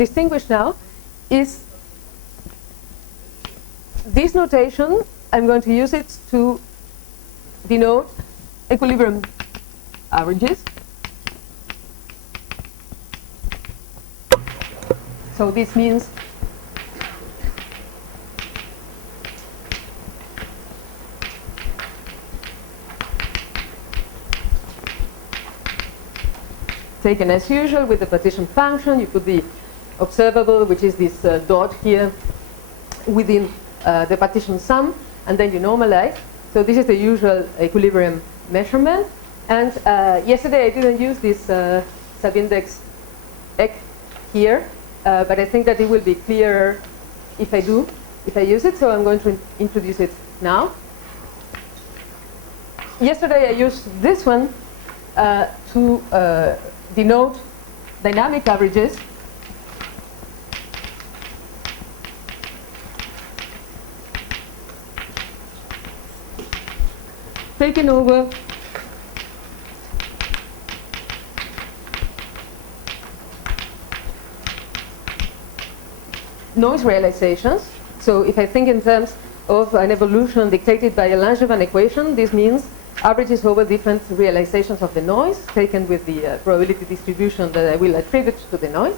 distinguish now is this notation. I'm going to use it to denote equilibrium averages. So this means taken as usual with the partition function. You put the observable, which is this dot here, within the partition sum, and then you normalize. So this is the usual equilibrium measurement. And yesterday I didn't use this subindex EC here, but I think that it will be clearer if I use it. So I'm going to introduce it now. Yesterday I used this one to denote dynamic averages taken over noise realizations. So if I think in terms of an evolution dictated by a Langevin equation, this means averages over different realizations of the noise taken with the probability distribution that I will attribute to the noise.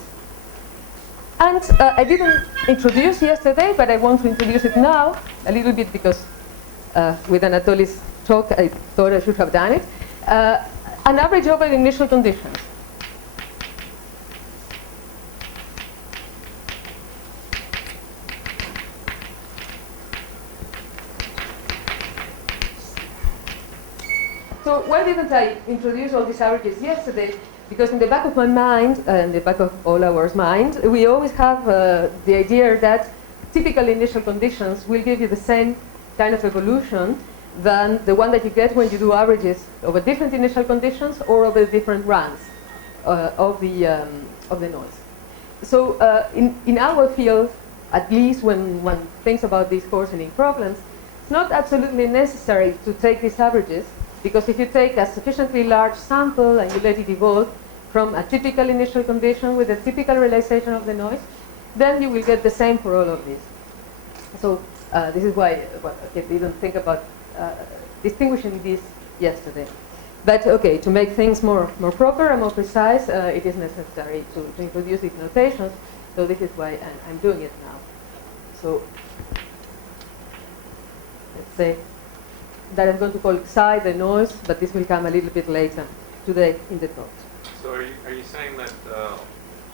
And I didn't introduce yesterday, but I want to introduce it now a little bit because with Anatoly's talk I thought I should have done it. An average over initial conditions. So why didn't I introduce all these averages yesterday? Because in the back of my mind, in the back of all ours mind, we always have the idea that typical initial conditions will give you the same kind of evolution than the one that you get when you do averages over different initial conditions or over different runs of the noise. So in our field, at least when one thinks about these coarsening problems, it's not absolutely necessary to take these averages. Because if you take a sufficiently large sample and you let it evolve from a typical initial condition with a typical realization of the noise, then you will get the same for all of these. So this is why I didn't think about distinguishing this yesterday. But okay, to make things more proper and more precise, it is necessary to introduce these notations. So this is why I'm doing it now. So let's say that I'm going to call psi the noise, but this will come a little bit later today in the talk. So are you saying that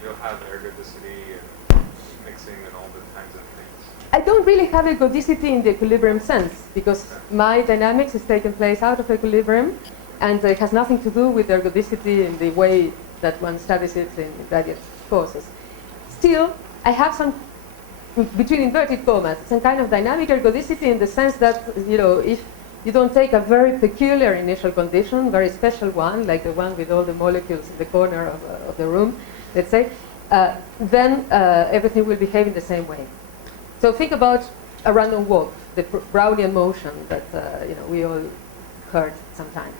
you'll have ergodicity and mixing and all the kinds of things? I don't really have ergodicity in the equilibrium sense, because my dynamics is taking place out of equilibrium, and it has nothing to do with ergodicity in the way that one studies it in graduate courses. Still, I have some, between inverted commas, some kind of dynamic ergodicity in the sense that, if you don't take a very peculiar initial condition, very special one, like the one with all the molecules in the corner of the room, let's say, then everything will behave in the same way. So think about a random walk, the Brownian motion that we all heard sometime.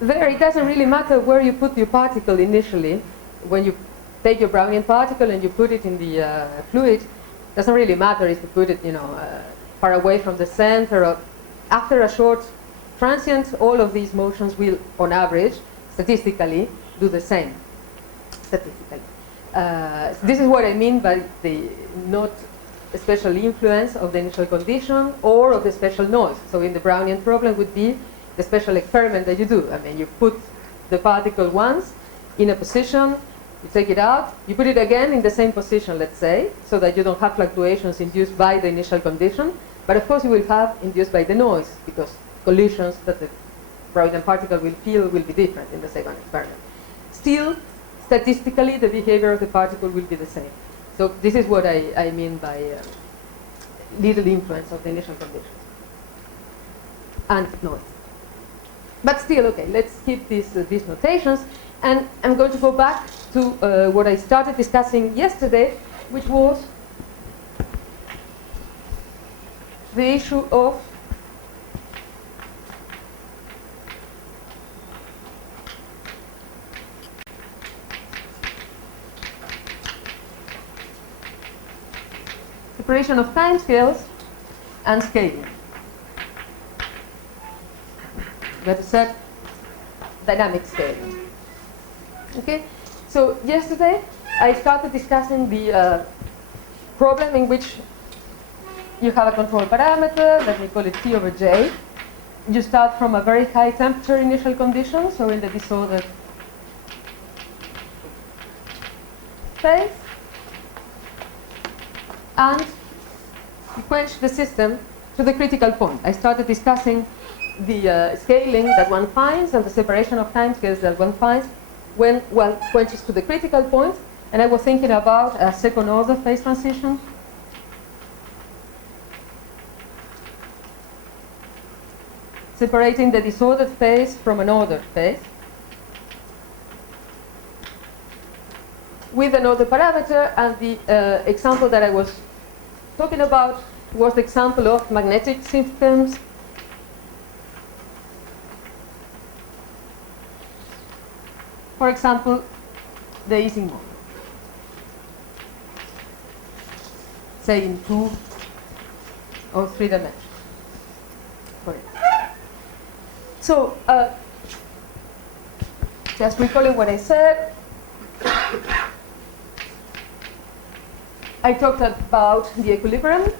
There, it doesn't really matter where you put your particle initially. When you take your Brownian particle and you put it in the fluid, it doesn't really matter if you put it, far away from the center or after a short transient, all of these motions will, on average, statistically, do the same. Statistically. This is what I mean by the not special influence of the initial condition or of the special noise. So in the Brownian problem would be the special experiment that you do. I mean, you put the particle once in a position, you take it out, you put it again in the same position, let's say, so that you don't have fluctuations induced by the initial condition. But of course you will have induced by the noise, because collisions that the Brownian particle will feel will be different in the second experiment. Still, statistically, the behavior of the particle will be the same. So this is what I mean by little influence of the initial conditions and noise. But still, okay, let's keep these notations. And I'm going to go back to what I started discussing yesterday, which was the issue of separation of timescales and scaling. Better said, dynamic scaling. Okay, so yesterday I started discussing the problem in which you have a control parameter, let me call it T over J. You start from a very high temperature initial condition, so in the disordered phase, and you quench the system to the critical point. I started discussing the scaling that one finds and the separation of timescales that one finds when one quenches to the critical point, and I was thinking about a second order phase transition. Separating the disordered phase from an ordered phase with an order parameter, and the example that I was talking about was the example of magnetic systems. For example, the Ising moment, say in 2 or 3 dimensions. So, just recalling what I said, I talked about the equilibrium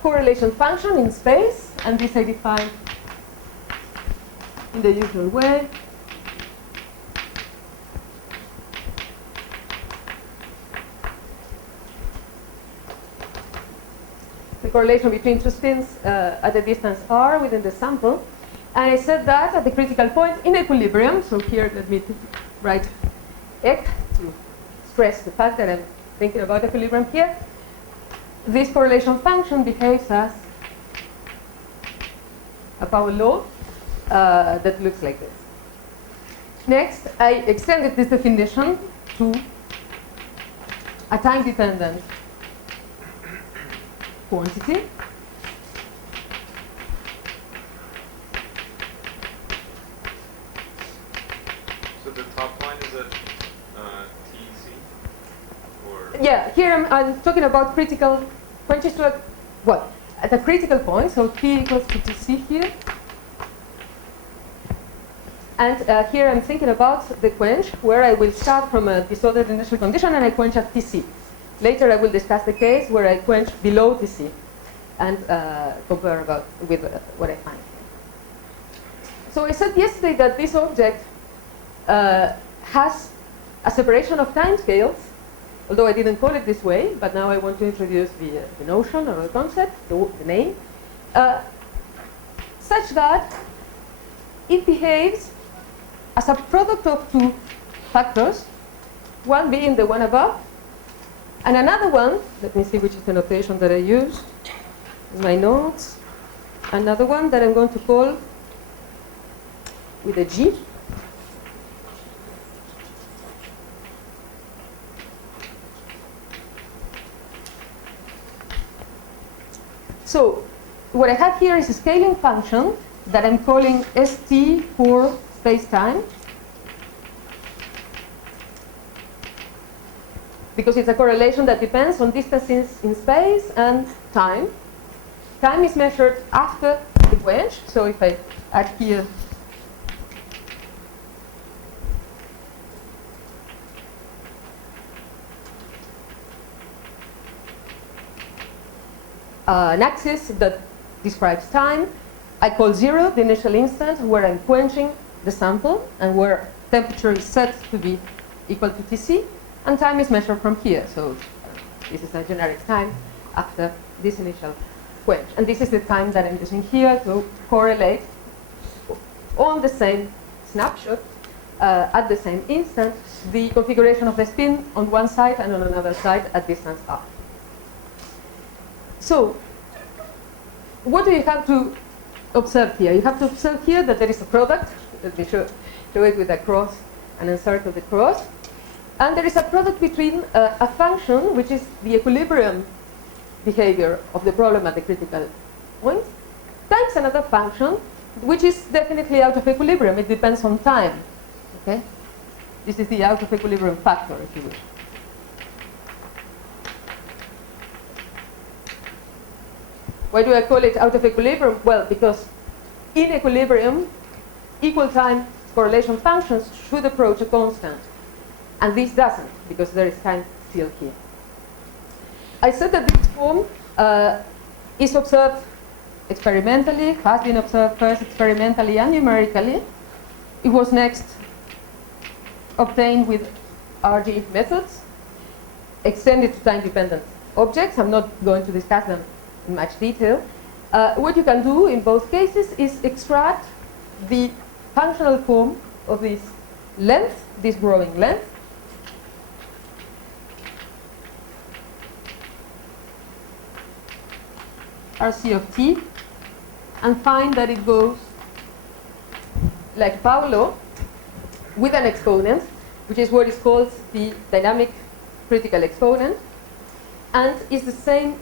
correlation function in space, and this I defined in the usual way. The correlation between two spins at a distance r within the sample. And I said that at the critical point in equilibrium, so here let me write X to stress the fact that I'm thinking about equilibrium here. This correlation function behaves as a power law that looks like this. Next, I extended this definition to a time-dependent quantity. So the top line is at TC? Or Yeah, here I'm talking about critical quenches to at a critical point, so T equals to TC here. And here I'm thinking about the quench, where I will start from a disordered initial condition and I quench at TC. Later I will discuss the case where I quench below TC and compare with what I find here. So I said yesterday that this object has a separation of timescales, although I didn't call it this way, but now I want to introduce the notion or the concept, the name, such that it behaves as a product of two factors, one being the one above, and another one, let me see which is the notation that I used in my notes, another one that I'm going to call with a G. So what I have here is a scaling function that I'm calling ST for space-time, because it's a correlation that depends on distances in space and time. Time is measured after the quench, so if I add here an axis that describes time, I call 0 the initial instant where I'm quenching the sample and where temperature is set to be equal to Tc, and time is measured from here. So this is a generic time after this initial quench. And this is the time that I'm using here to correlate on the same snapshot at the same instant the configuration of the spin on one side and on another side at distance r. So what do you have to observe here? You have to observe here that there is a product. Let me show it with a cross and encircle the cross. And there is a product between a function, which is the equilibrium behavior of the problem at the critical point, times another function, which is definitely out of equilibrium. It depends on time. Okay? This is the out of equilibrium factor, if you wish. Why do I call it out of equilibrium? Well, because in equilibrium, equal time correlation functions should approach a constant. And this doesn't, because there is time still here. I said that this form is observed experimentally, has been observed first experimentally and numerically. It was next obtained with RG methods, extended to time-dependent objects. I'm not going to discuss them in much detail. What you can do in both cases is extract the functional form of this length, this growing length, RC of t, and find that it goes like power law with an exponent, which is what is called the dynamic critical exponent, and is the same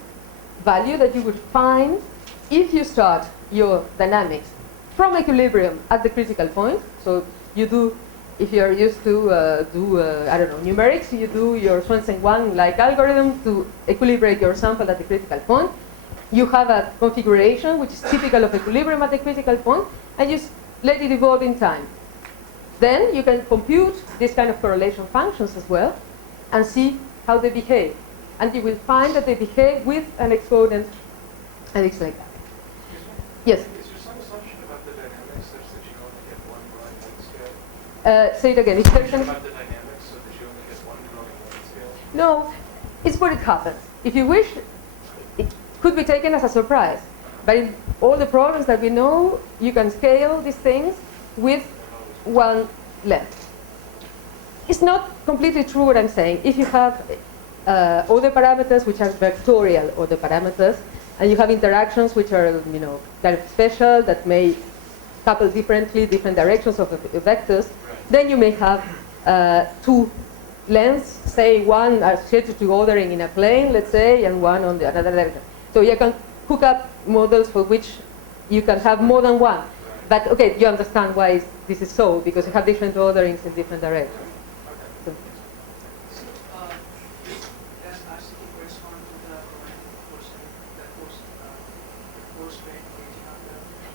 value that you would find if you start your dynamics from equilibrium at the critical point. So you do, if you're used to I don't know, numerics, you do your Swensen-1-like algorithm to equilibrate your sample at the critical point. You have a configuration which is typical of equilibrium at the critical point, and you let it evolve in time. Then you can compute this kind of correlation functions as well and see how they behave. And you will find that they behave with an exponent, and it's like that. Yes? Is there some assumption about the dynamics such that you only get one growing length scale? Say it again. Is there some About the dynamics so that you only get one growing length scale? No, it's what it happens. If you wish, it could be taken as a surprise. But in all the problems that we know, you can scale these things with one length. It's not completely true what I'm saying. If you have other parameters which are vectorial order parameters, and you have interactions which are, you know, kind of special, that may couple differently, different directions of vectors, then you may have two lengths, say one associated to ordering in a plane, let's say, and one on the another direction. So you can hook up models for which you can have more than one. But okay, you understand why this is so, because you have different orderings in different directions. So,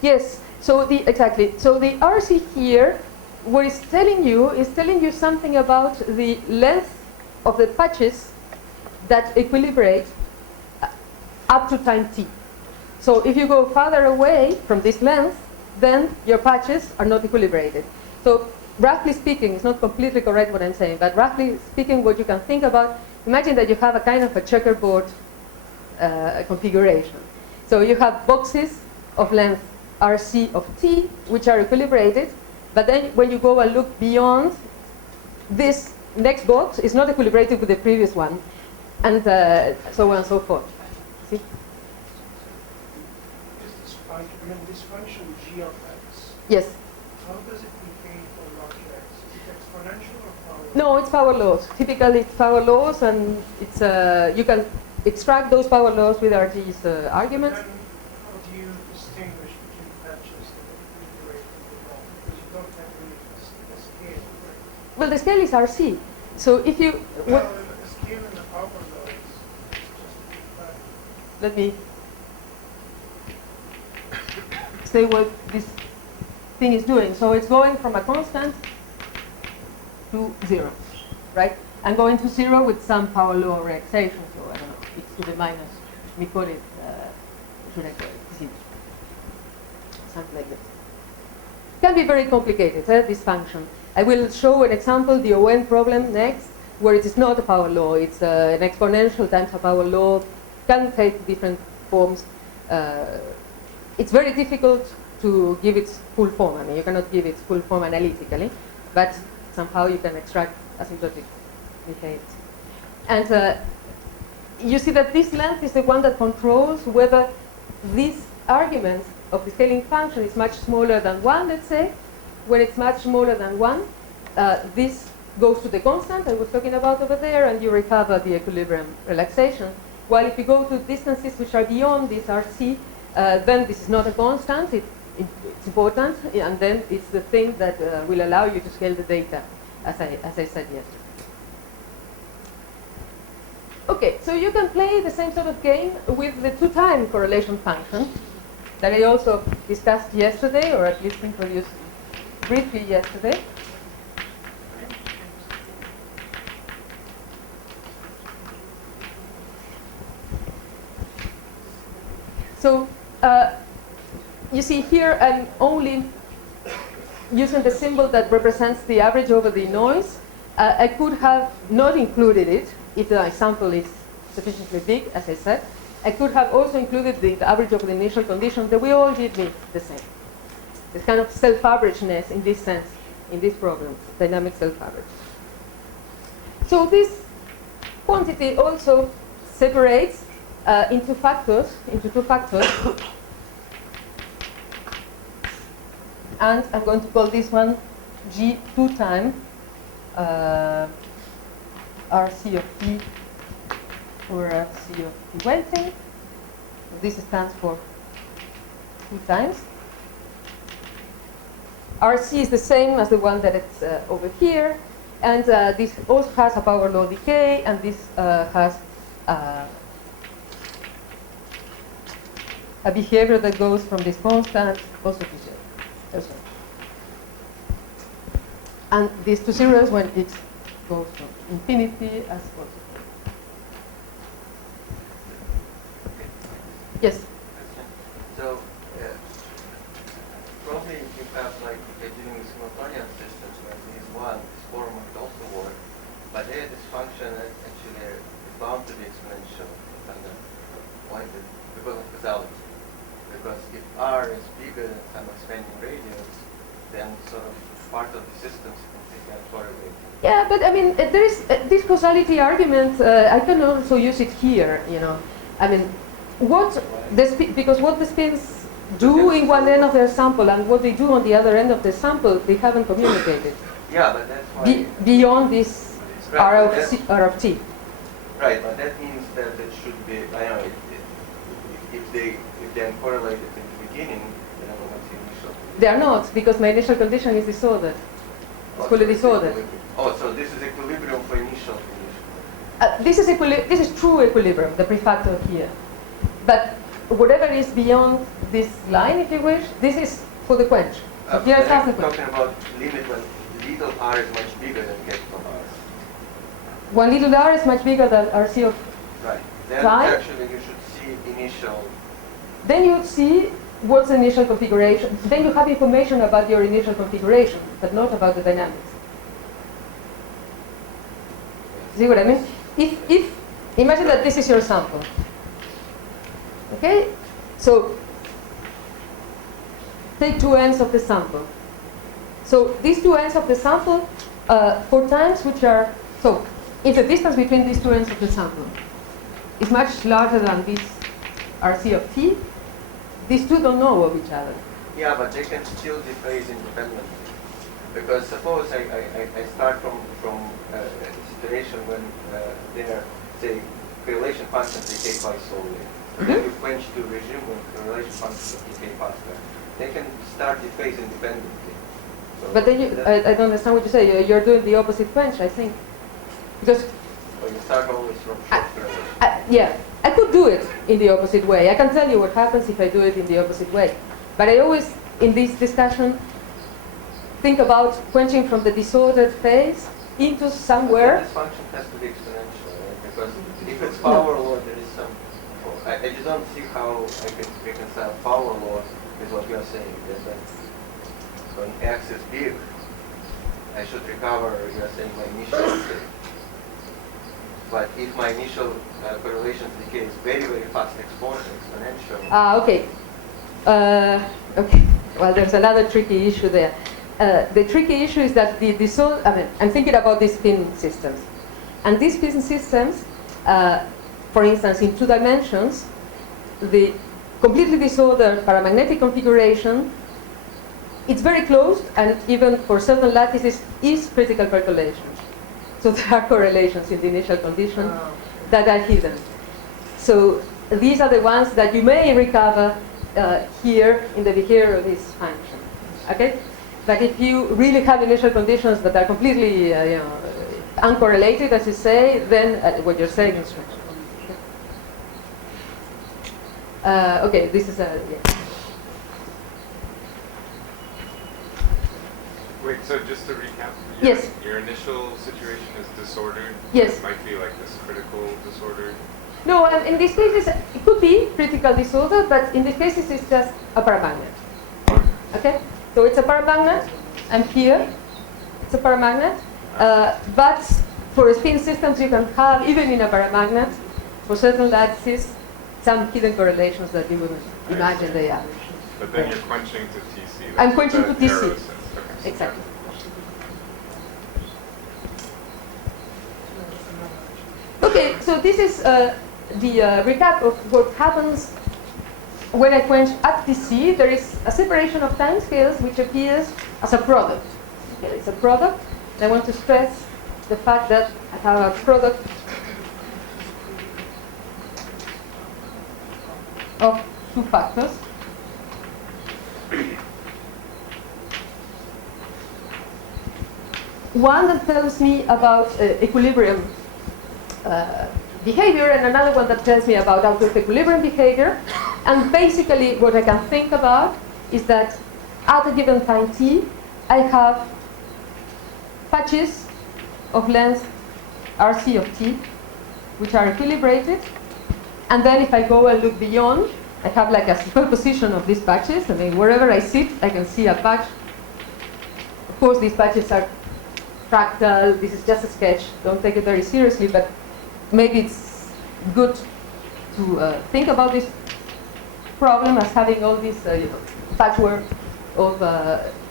yes, so exactly. So the RC here, what it's telling you is telling you something about the length of the patches that equilibrate up to time t. So if you go farther away from this length, then your patches are not equilibrated. So roughly speaking, it's not completely correct what I'm saying, but roughly speaking, what you can think about, imagine that you have a kind of a checkerboard configuration. So you have boxes of length RC of t, which are equilibrated, but then when you go and look beyond, this next box is not equilibrated with the previous one, and so on and so forth. See? This function g of x, Yes. how does it behave for large x? Is it exponential or power? No, it's power laws. Typically, it's power laws, and it's you can extract those power laws with RG's arguments. Then how do you distinguish between patches that equilibrate and do not? Because you don't have really a scale, right? Well, the scale is RC. So if you Well, the scale and the power law is just that. let me say what this thing is doing. So it's going from a constant to 0, right? And going to 0 with some power law relaxation. So I don't know, x to the minus, we call it, should I call it 0? Something like this. Can be very complicated, this function. I will show an example, the ON problem next, where it is not a power law. It's an exponential times a power law. Can take different forms. It's very difficult to give its full form. I mean, you cannot give its full form analytically, but somehow you can extract asymptotic behaviors. And you see that this length is the one that controls whether this argument of the scaling function is much smaller than 1, let's say. When it's much smaller than 1, this goes to the constant I was talking about over there, and you recover the equilibrium relaxation. While if you go to distances which are beyond this RC, then this is not a constant, it's important, and then it's the thing that will allow you to scale the data, as I said yesterday. Okay, so you can play the same sort of game with the two-time correlation function that I also discussed yesterday, or at least introduced briefly yesterday. So you see here I'm only using the symbol that represents the average over the noise. I could have not included it if the sample is sufficiently big, as I said. I could have also included the average over the initial condition. That we all give me the same. This kind of self-averageness in this sense, in this problem, dynamic self-average. So this quantity also separates into two factors. And I'm going to call this one G2 time RC of T or RC of T Quenching. This stands for 2 times. RC is the same as the one that it's over here. And this also has a power law decay, and this has a behavior that goes from this constant also to 0. And these two zeros when it goes from infinity as positive. Yes? So, probably if you have like dealing with Hamiltonian systems where this form might also work, but there this function actually is bound to be exponential because of causality. Because if R is bigger than some expanding radius, then sort of part of the systems can correlate. Yeah, but I mean, there is this causality argument. I can also use it here. You know, I mean, because what the spins do in one end of their sample and what they do on the other end of the sample, they haven't communicated. Yeah, but that's why beyond this right, R of T. Right, but that means that it should be. I know if they are correlated in the beginning, then what's the initial? They are not, because my initial condition is disordered. It's fully disordered. Oh, so this is equilibrium for initial condition. This is true equilibrium, the prefactor here. But whatever is beyond this line, if you wish, this is for the quench. So here it's half the quench. Talking about limit when little r is much bigger than capital R. When little r is much bigger than RC of right. Then time, actually you should see initial. Then you see what's the initial configuration. Then you have information about your initial configuration, but not about the dynamics. See what I mean? If imagine that this is your sample. Okay? So take 2 ends of the sample. So these 2 ends of the sample, 4 times which are, so if the distance between these 2 ends of the sample is much larger than this RC of T, these two don't know of each other. Yeah, but they can still dephase independently. Because suppose I start from a situation when their, say, correlation functions decay quite slowly. Then you quench to a regime when correlation functions decay faster. They can start dephase independently. So but then I don't understand what you say. You're doing the opposite quench, I think. Because well, you start always from short correlation. yeah, I could do it in the opposite way. I can tell you what happens if I do it in the opposite way. But I always, in this discussion, think about quenching from the disordered phase into somewhere. This function has to be exponential, right? Because if it's power law, there is some. I just don't see how I can reconcile power law with what you are saying. That when x is big, I should recover. You are saying my initial state. But if my initial correlation decay is very, very fast exponential. Okay. Okay. Well, there's another tricky issue there. The tricky issue is that I'm thinking about these spin systems. And these spin systems, for instance, in 2 dimensions, the completely disordered paramagnetic configuration, it's very closed, and even for certain lattices is critical percolation. So there are correlations in the initial condition that are hidden. So these are the ones that you may recover here in the behavior of this function. Okay? But if you really have initial conditions that are completely uncorrelated, as you say, then what you're saying is instructional. Okay, this is a, yeah. Wait, so just to recap, Yes. your initial situation is disordered. Yes. It might be like this critical disorder. No, in this case, it could be critical disorder, but in this case, it's just a paramagnet. Okay? So it's a paramagnet, and here, it's a paramagnet. But for spin systems, you can have, even in a paramagnet, for certain lattices, some hidden correlations that you wouldn't imagine they are. But then you're quenching to TC. I'm quenching to that TC. narrow sense. Okay. Exactly. Okay, so this is the recap of what happens when I quench at TC. There is a separation of timescales which appears as a product. Okay, it's a product. And I want to stress the fact that I have a product of two factors. One that tells me about equilibrium behavior, and another one that tells me about out of equilibrium behavior. And basically what I can think about is that at a given time t, I have patches of length RC of t, which are equilibrated. And then if I go and look beyond, I have like a superposition of these patches. I mean, wherever I sit, I can see a patch. Of course, these patches are fractal. This is just a sketch. Don't take it very seriously, but maybe it's good to think about this problem as having all these patchwork of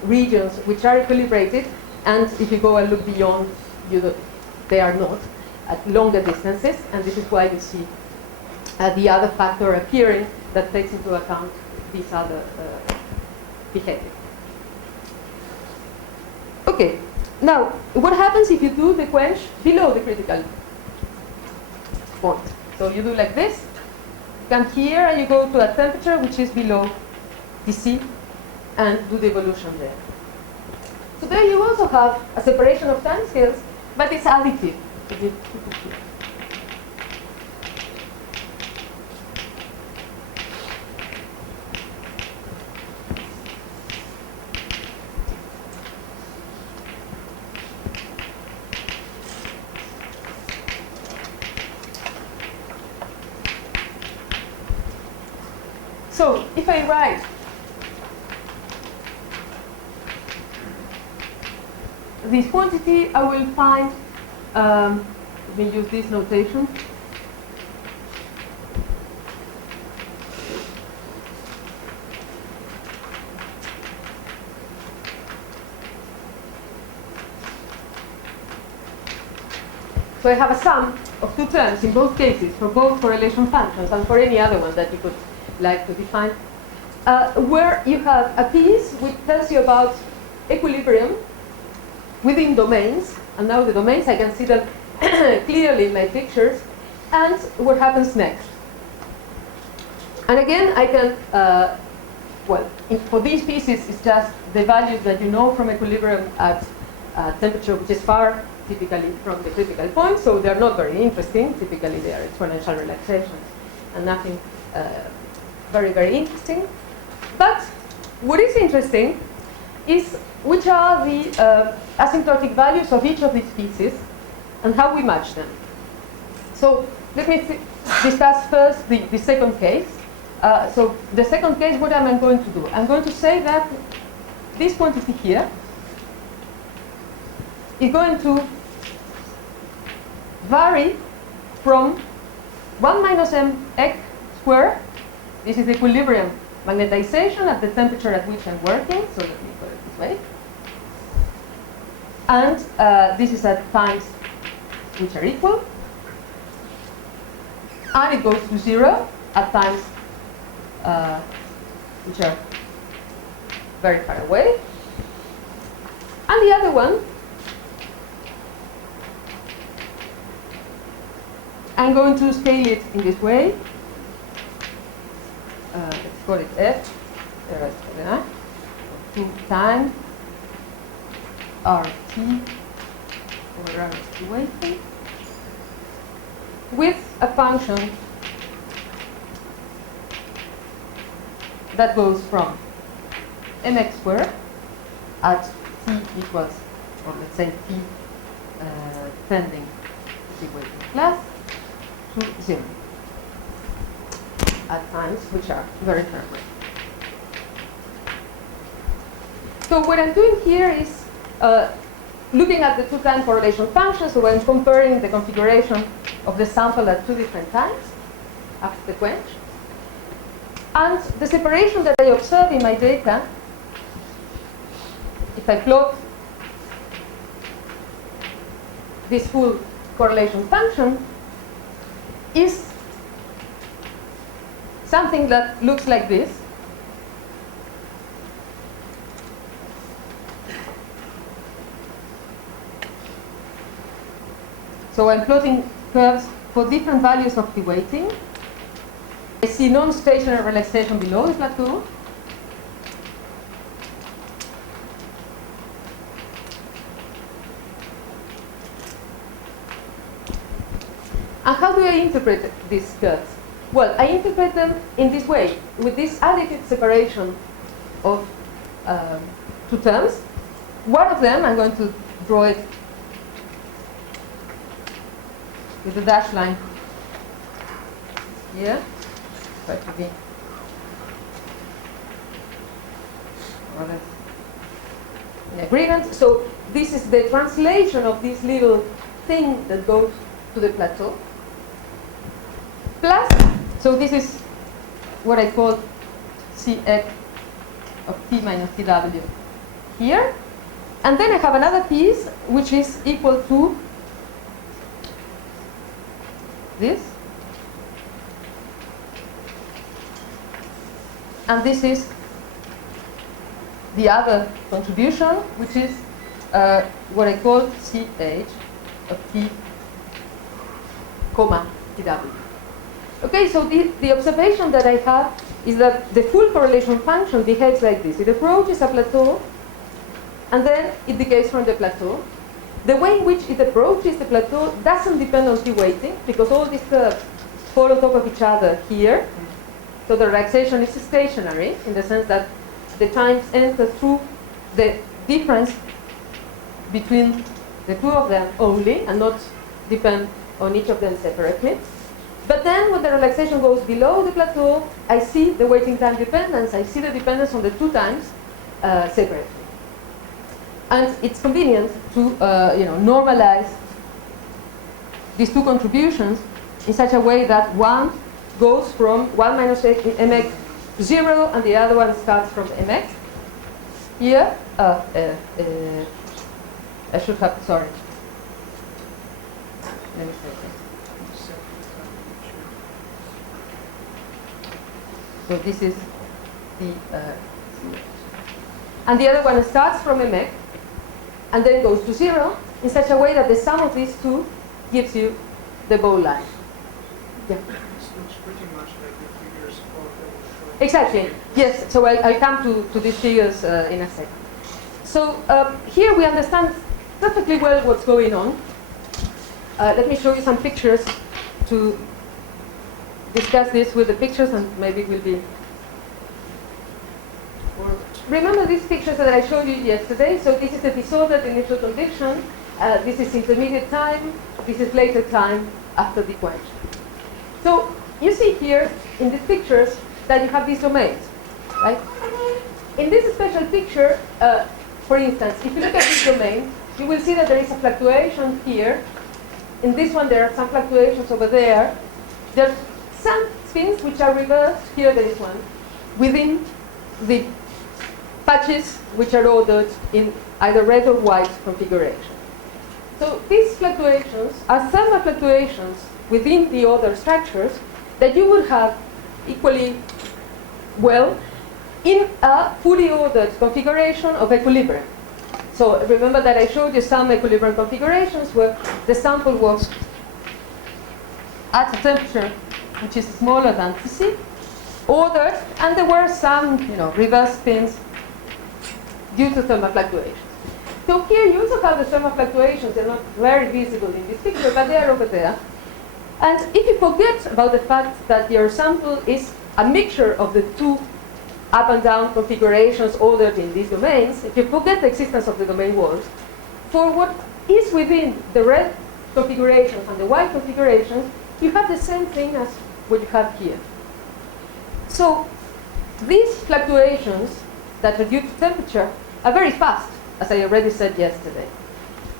regions which are equilibrated, and if you go and look beyond, they are not at longer distances, and this is why you see the other factor appearing that takes into account these other behavior. Okay, now what happens if you do the quench below the critical point? So you do like this, you come here and you go to a temperature which is below TC and do the evolution there. So there you also have a separation of timescales, but it's additive. So if I write this quantity, I will find, let me use this notation. So I have a sum of two terms in both cases, for both correlation functions and for any other one that you could like to define, where you have a piece which tells you about equilibrium within domains, and now the domains, I can see them clearly in my pictures, and what happens next. And again, I can, for these pieces, it's just the values that you know from equilibrium at temperature, which is far, typically, from the critical point, so they're not very interesting. Typically, they are exponential relaxations and nothing very, very interesting. But what is interesting is which are the asymptotic values of each of these pieces and how we match them. So let me discuss first the second case. So the second case, what am I going to do? I'm going to say that this quantity here is going to vary from 1 minus mx squared. This is equilibrium magnetization at the temperature at which I'm working, so let me put it this way. And this is at times which are equal. And it goes to 0 at times which are very far away. And the other one, I'm going to scale it in this way. Let's call it f, 2 times RT over RT weighting with a function that goes from mx squared at t equals, or let's say t tending to the weighting class to 0 at times which are very firmly. So what I'm doing here is looking at the two-time correlation functions. So I'm comparing the configuration of the sample at 2 different times after the quench. And the separation that I observe in my data, if I plot this full correlation function, is something that looks like this. So I'm plotting curves for different values of the weighting. I see non-stationary relaxation below the plateau. And how do I interpret these curves? Well, I interpret them in this way, with this additive separation of 2 terms. One of them, I'm going to draw it with a dashed line here. Try to be more or less in agreement. So this is the translation of this little thing that goes to the plateau. Plus, so this is what I call Cx of t minus tw here. And then I have another piece which is equal to this. And this is the other contribution, which is what I call Ch of t comma tw. Okay, so the observation that I have is that the full correlation function behaves like this. It approaches a plateau, and then it decays from the plateau. The way in which it approaches the plateau doesn't depend on t weighting, because all these curves fall on top of each other here. So the relaxation is stationary, in the sense that the times enter through the difference between the two of them only, and not depend on each of them separately. But then when the relaxation goes below the plateau, I see the waiting time dependence. I see the dependence on the 2 times separately. And it's convenient to normalize these 2 contributions in such a way that one goes from 1 minus mx to 0, and the other one starts from mx. Here, I should have, sorry. Let me say this. So this is the, and the other one starts from mx and then goes to 0 in such a way that the sum of these 2 gives you the bow line. Yeah. This looks pretty much like the figures of Exactly. Yes. So I'll come to these figures in a second. So here we understand perfectly well what's going on. Let me show you some pictures to discuss this with the pictures, and maybe it will be. Remember these pictures that I showed you yesterday? So this is the disordered initial condition. This is intermediate time. This is later time after the quench. So you see here in these pictures that you have these domains, right? In this special picture, for instance, if you look at this domain, you will see that there is a fluctuation here. In this one, there are some fluctuations over there. There's some spins which are reversed. Here there is one within the patches which are ordered in either red or white configuration. So these fluctuations are thermal fluctuations within the other structures that you would have equally well in a fully ordered configuration of equilibrium. So remember that I showed you some equilibrium configurations where the sample was at a temperature which is smaller than Tc, ordered, and there were some reverse spins due to thermal fluctuations. So here you also have the thermal fluctuations. They're not very visible in this picture, but they are over there. And if you forget about the fact that your sample is a mixture of the 2 up and down configurations ordered in these domains, if you forget the existence of the domain walls, for what is within the red configurations and the white configurations, you have the same thing as what you have here. So these fluctuations that are due to temperature are very fast, as I already said yesterday.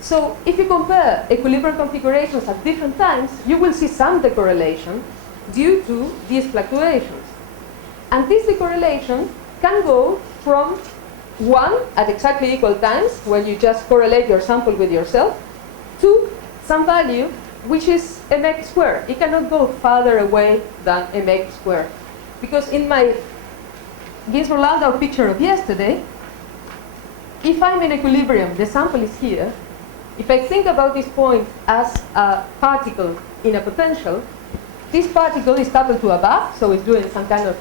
So if you compare equilibrium configurations at different times, you will see some decorrelation due to these fluctuations. And this decorrelation can go from 1 at exactly equal times, when you just correlate your sample with yourself, to some value which is mx squared. It cannot go farther away than mx squared. Because in my Ginzburg-Landau picture of yesterday, if I'm in equilibrium, the sample is here. If I think about this point as a particle in a potential, this particle is coupled to a bath, so it's doing some kind of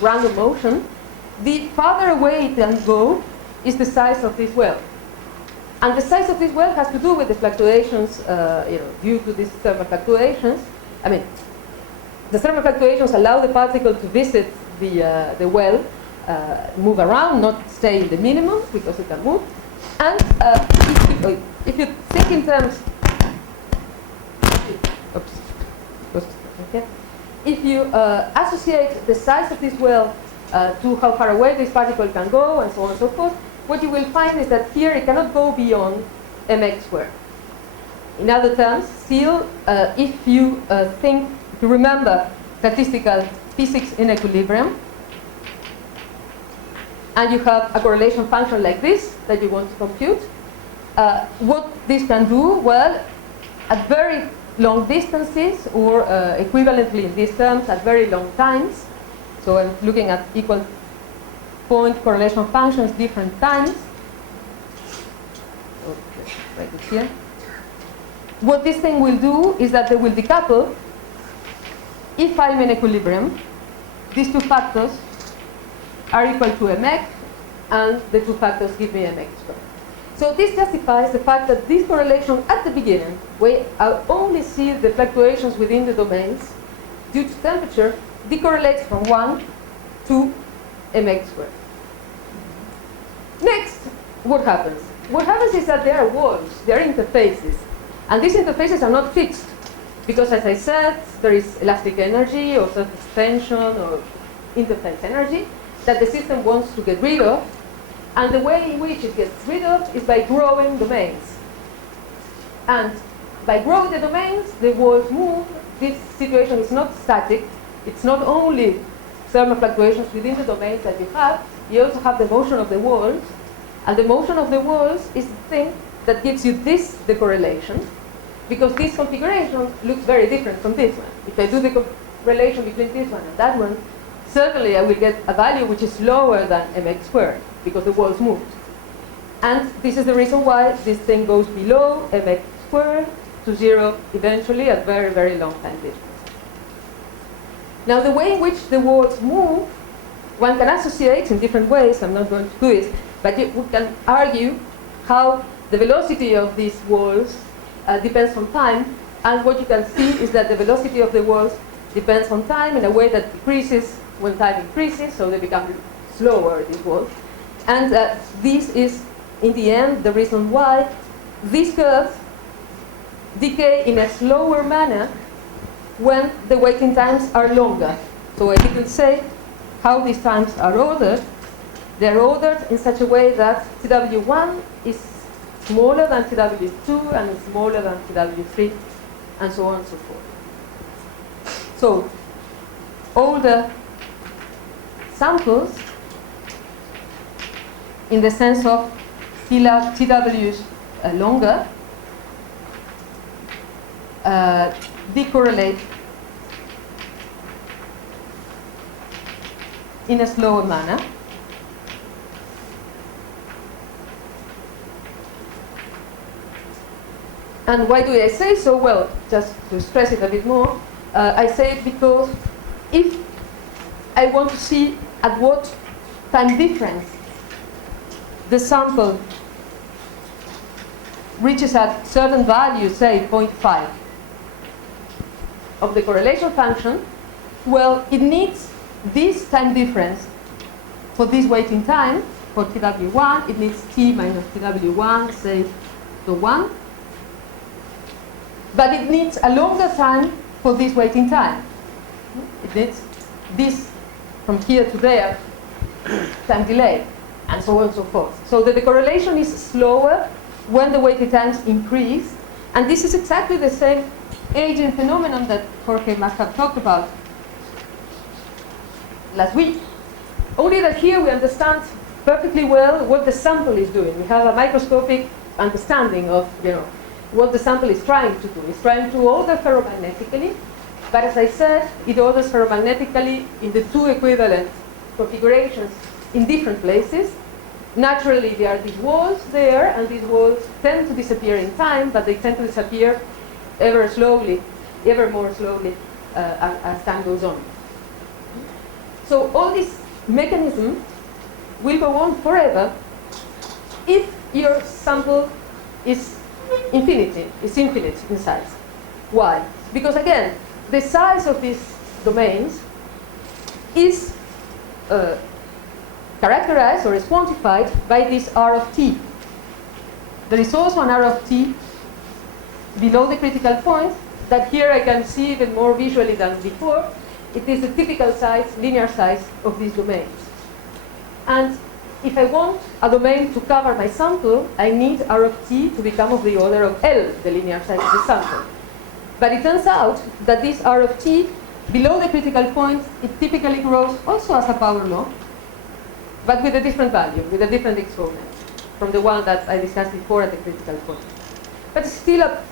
random motion. The farther away it can go is the size of this well. And the size of this well has to do with the fluctuations, due to these thermal fluctuations. I mean, the thermal fluctuations allow the particle to visit the well, move around, not stay in the minimum because it can move. And if you think in terms, if you associate the size of this well to how far away this particle can go, and so on and so forth, what you will find is that here it cannot go beyond mx squared. In other terms, still, if you remember statistical physics in equilibrium, and you have a correlation function like this that you want to compute, what this can do, well, at very long distances, or equivalently in these terms, at very long times, so I'm looking at equal point correlation functions different times. Okay, write it here. What this thing will do is that they will decouple. If I'm in equilibrium, these two factors are equal to mx, and the two factors give me mx squared. So this justifies the fact that this correlation at the beginning, where I only see the fluctuations within the domains due to temperature, decorrelates from 1 to mx squared. Next, what happens? What happens is that there are walls, there are interfaces, and these interfaces are not fixed, because as I said, there is elastic energy or surface tension or interface energy that the system wants to get rid of, and the way in which it gets rid of is by growing domains. And by growing the domains, the walls move. This situation is not static. It's not only thermal fluctuations within the domains that you have, you also have the motion of the walls, and the motion of the walls is the thing that gives you this decorrelation, because this configuration looks very different from this one. If I do the correlation between this one and that one, certainly I will get a value which is lower than mx squared, because the walls moved. And this is the reason why this thing goes below mx squared to 0 eventually at very, very long time distance. Now, the way in which the walls move, one can associate in different ways. I'm not going to do it, but we can argue how the velocity of these walls depends on time. And what you can see is that the velocity of the walls depends on time in a way that decreases when time increases, so they become slower, these walls. And this is, in the end, the reason why these curves decay in a slower manner when the waiting times are longer. So I didn't say how these times are ordered. They're ordered in such a way that TW1 is smaller than TW2 and smaller than TW3, and so on and so forth. So older samples, in the sense of TWs longer, decorrelate in a slower manner. And why do I say so? Well, just to stress it a bit more, I say it because if I want to see at what time difference the sample reaches at certain value, say 0.5, of the correlation function, well, it needs this time difference for this waiting time, for TW1, it needs T minus TW1, say the 1. But it needs a longer time for this waiting time. It needs this from here to there, time delay, and so on and so forth. So that the correlation is slower when the waiting times increase. And this is exactly the same aging phenomenon that Jorge must have talked about last week. Only that here we understand perfectly well what the sample is doing. We have a microscopic understanding of, what the sample is trying to do. It's trying to order ferromagnetically, but as I said, it orders ferromagnetically in the two equivalent configurations in different places. Naturally, there are these walls there, and these walls tend to disappear in time, but they tend to disappear ever more slowly as time goes on. So all this mechanism will go on forever if your sample is infinite in size. Why? Because again, the size of these domains is characterized or is quantified by this R of t. There is also an R of t below the critical point that here I can see even more visually than before. It is the typical size, linear size of these domains. And if I want a domain to cover my sample, I need R of t to become of the order of L, the linear size of the sample. But it turns out that this R of t, below the critical point, it typically grows also as a power law, but with a different value, with a different exponent from the one that I discussed before at the critical point. But it's still a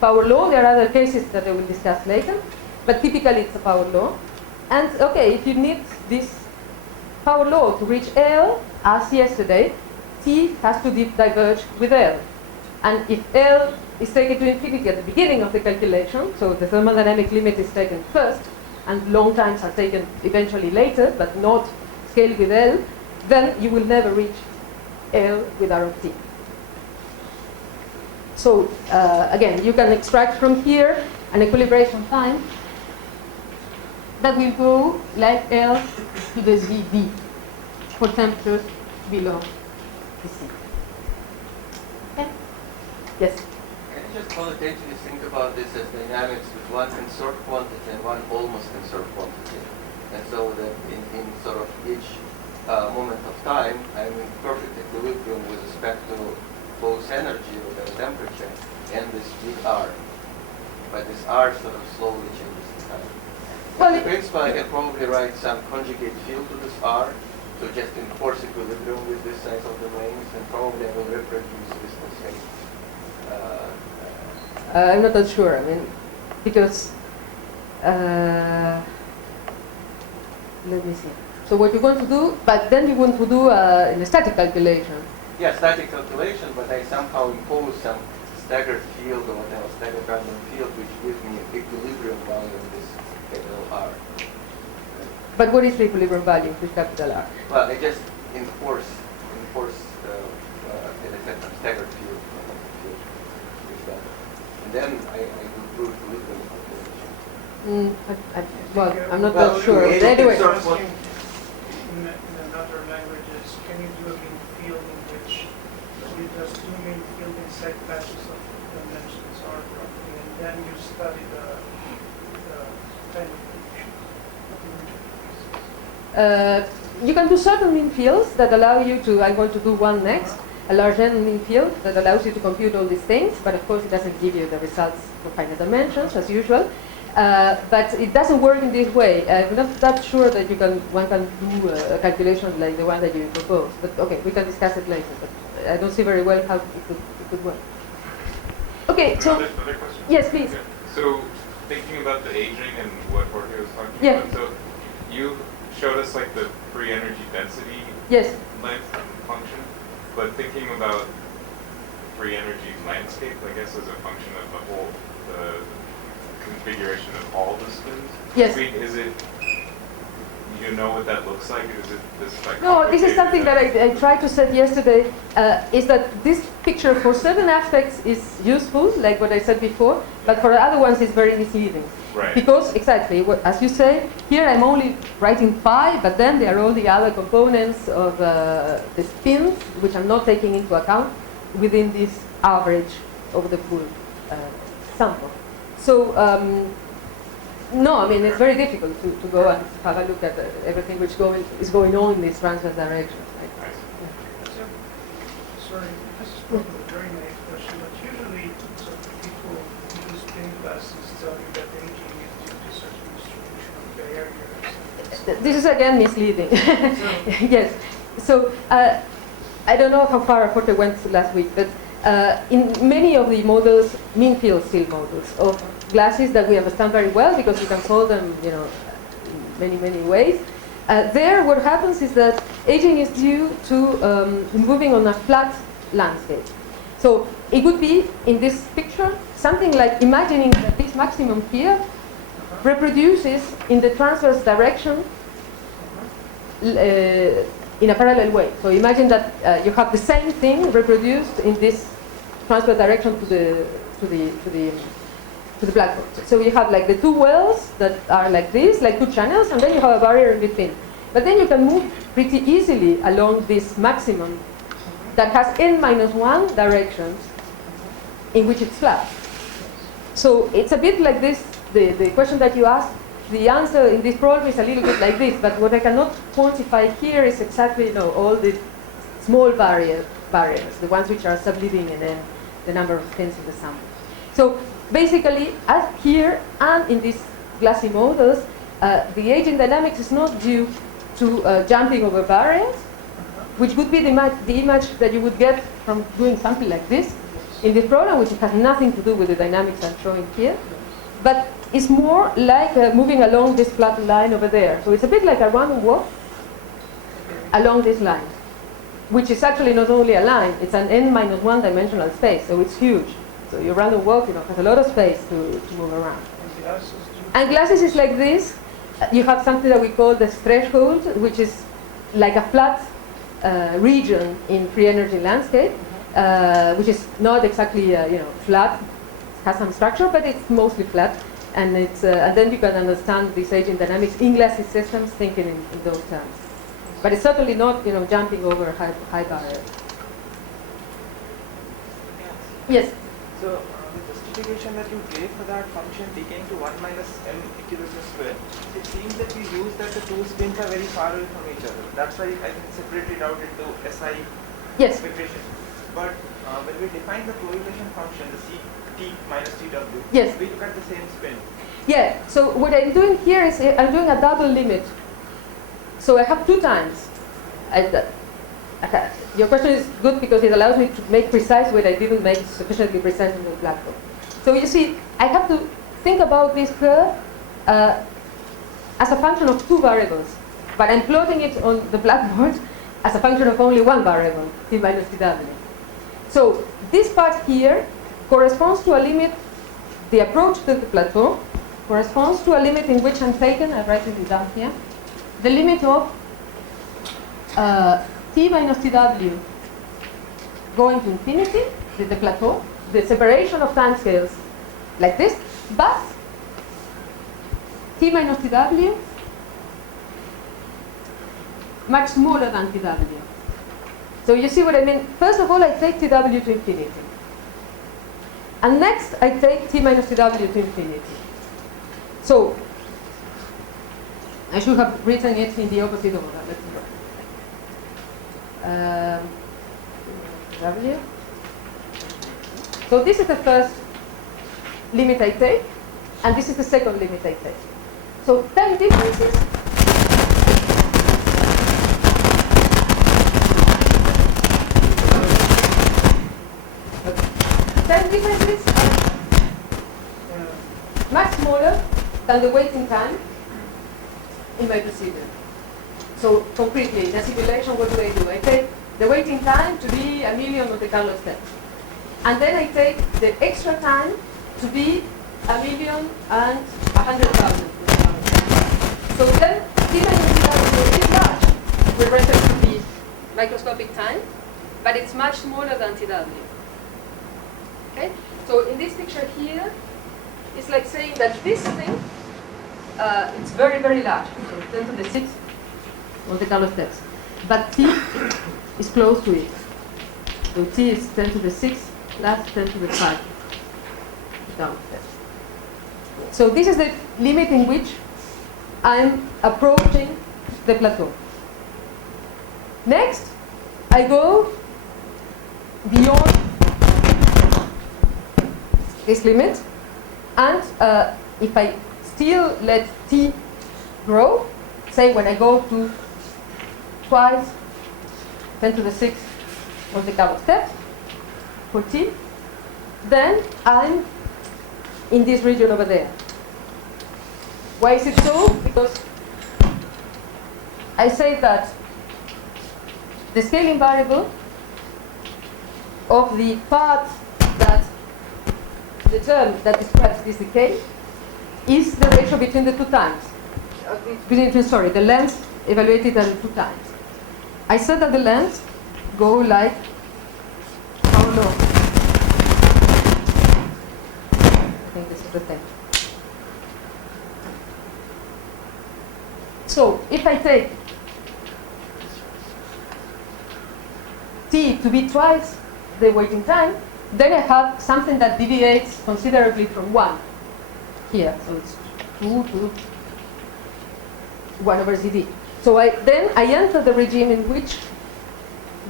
power law. There are other cases that I will discuss later, but typically it's a power law. And okay, if you need this power law to reach L, as yesterday, T has to diverge with L. And if L is taken to infinity at the beginning of the calculation, so the thermodynamic limit is taken first, and long times are taken eventually later, but not scaled with L, then you will never reach L with R of t. So again, you can extract from here an equilibration time that will go like L to the ZD for temperatures below the C. Okay? Yes? Can you just qualitatively think about this as dynamics with one conserved quantity and one almost conserved quantity? And so that in sort of each moment of time, I'm in perfect equilibrium with respect to both energy or the temperature and this big R. But this R sort of slowly changes in time. Well, in principle, I can probably write some conjugate field to this R to just enforce equilibrium with this size of domains, and probably I will reproduce this the same. I'm not that sure. I mean, because let me see. So what you're going to do, but then you're going to do in a static calculation. Yeah, static calculation, but I somehow impose some staggered field or whatever, staggered random field, which gives me an equilibrium value of this capital R. But what is the equilibrium value with capital R? Well, I just enforce in a sense, staggered field with that. And then I will do equilibrium calculation. Well, I'm not Well, that sure. it- Anyway. it's sort of- In another languages, can you do a mean field in which you just do mean field in set patches of dimensions R roughly, and then you study the time You can do certain mean fields that allow you to, I'm going to do one next, a large n mean field that allows you to compute all these things, but of course it doesn't give you the results for finite dimensions as usual. But it doesn't work in this way. I'm not that sure that one can do a calculation like the one that you propose. But okay, we can discuss it later. But I don't see very well how it could work. Okay, so Another question? yes, please. Yeah. So thinking about the aging and what Jorge was talking Yeah. about, so you showed us like the free energy density Yes. length function, but thinking about free energy landscape, I guess, as a function of the whole configuration of all the spins. Yes. I mean, is it you know what that looks like? Is it this like? No, this is something that I tried to say yesterday, is that this picture for certain aspects is useful, like what I said before, but for other ones it's very misleading. Right. Because, exactly, as you say, here I'm only writing phi, but then there are all the other components of the spins, which I'm not taking into account within this average of the full sample. So, no, I mean, it's very difficult to go and have a look at everything which is going on in these transverse directions. Right? Sorry, this is probably a very naive question, but usually people use spin glasses telling that aging is due to certain distribution of barriers. This is again misleading. Yes. So, I don't know how far Jorge went last week, but in many of the models, mean field still models of glasses that we understand very well because you can solve them, in many, many ways. There, what happens is that aging is due to moving on a flat landscape. So it would be, in this picture, something like imagining that this maximum here reproduces in the transverse direction in a parallel way. So imagine that you have the same thing reproduced in this transverse direction to the blackboard. So you have like the two wells that are like this, like two channels, and then you have a barrier in between. But then you can move pretty easily along this maximum that has n-1 directions in which it's flat. So it's a bit like this, the question that you asked, the answer in this problem is a little bit like this, but what I cannot quantify here is exactly all the small barriers, the ones which are subleading and then the number of spins in the sample. So basically, as here and in these glassy models, the aging dynamics is not due to jumping over barriers, which would be the image that you would get from doing something like this in this problem, which has nothing to do with the dynamics I'm showing here, but it's more like moving along this flat line over there. So it's a bit like a random walk along this line, which is actually not only a line, it's an n-1 dimensional space, so it's huge. So your random walk has a lot of space to move around. And glasses is like this. You have something that we call the threshold, which is like a flat region in free energy landscape, which is not exactly flat. It has some structure, but it's mostly flat. And and then you can understand this aging dynamics in glassy systems, thinking in those terms. But it's certainly not jumping over high barriers. Yes. So the justification that you gave for that function decaying to 1 minus m equivalent square, it seems that we use that the two spins are very far away from each other. That's why I can separate it out into SI equation. But when we define the correlation function, the Ct minus Tw, yes, we look at the same spin. Yeah, so what I'm doing here is I'm doing a double limit. So I have two times. Your question is good because it allows me to make precise what I didn't make sufficiently precise in the blackboard. So you see, I have to think about this curve as a function of two variables, but I'm plotting it on the blackboard as a function of only one variable, T minus Tw. So this part here corresponds to a limit, the approach to the plateau corresponds to a limit in which I'm taking, I'm writing it down here, the limit of T minus Tw going to infinity, the plateau, the separation of time scales like this, but T minus Tw much smaller than Tw. So you see what I mean? First of all, I take Tw to infinity. And next, I take T minus Tw to infinity. So I should have written it in the opposite order. Let's see. W. So this is the first limit I take, and this is the second limit I take. So time differences. Time differences are much smaller than the waiting time in my procedure. So concretely, in a simulation, what do? I take the waiting time to be 1,000,000 Monte Carlo steps. And then I take the extra time to be 1,100,000. So then T minus Tw isotopic time, but it's much smaller than TW. Okay? So in this picture here, it's like saying that this thing, it's very, very large, so 10 to the 6 Monte Carlo steps. But T is close to it. So T is 10 to the 6 plus 10 to the 5 down steps. So this is the limit in which I'm approaching the plateau. Next, I go beyond this limit, and if I still let T grow, say when I go to twice 10 to the 6 Monte Carlo steps for T, then I'm in this region over there. Why is it so? Because I say that the scaling variable of the part that the term that describes this decay is the ratio between the two times. The length evaluated at 2 times. I said that the lengths go like how long? I think this is the thing. So if I take T to be twice the waiting time, then I have something that deviates considerably from 1 here. So it's 2 to 1 over ZD. So then I enter the regime in which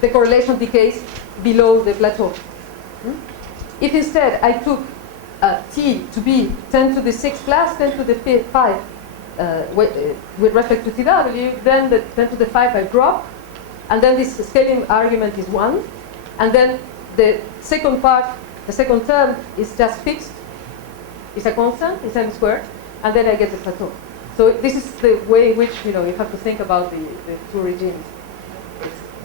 the correlation decays below the plateau. If instead I took T to be 10 to the 6 plus 10 to the 5 with respect to TW, then the 10 to the 5 I drop, and then this scaling argument is 1, and then the second part, the second term is just fixed, it's a constant, it's m squared, and then I get the plateau. So this is the way in which you have to think about the two regimes.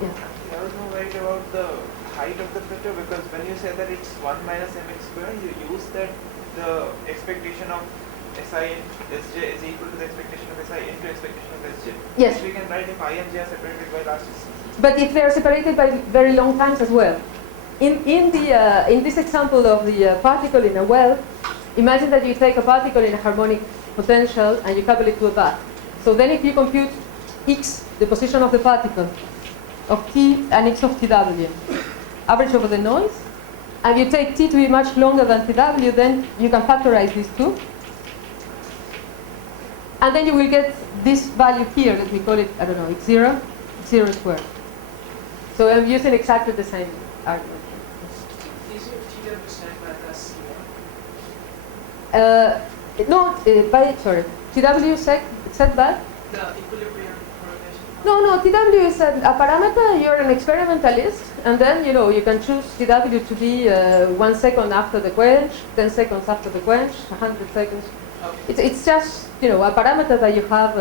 Yeah. I was more worried about the height of the plateau, because when you say that it's 1 minus mx squared, you use that the expectation of SI in Sj is equal to the expectation of SI into expectation of Sj. Yes. We can write if I and j are separated by large distance. But if they are separated by very long times as well. In this example of the particle in a well, imagine that you take a particle in a harmonic potential and you couple it to a bath. So then if you compute x, the position of the particle, of t and x of tw, average over the noise, and you take t to be much longer than tw, then you can factorize these two. And then you will get this value here, that we call it, I don't know, x0, x0 squared. So I'm using exactly the same argument. Is your TW set back as C1? TW set back? The equilibrium correlation. No, TW is a parameter. You're an experimentalist, and then you can choose TW to be 1 second after the quench, 10 seconds after the quench, 100 seconds. Okay. It's just a parameter that you have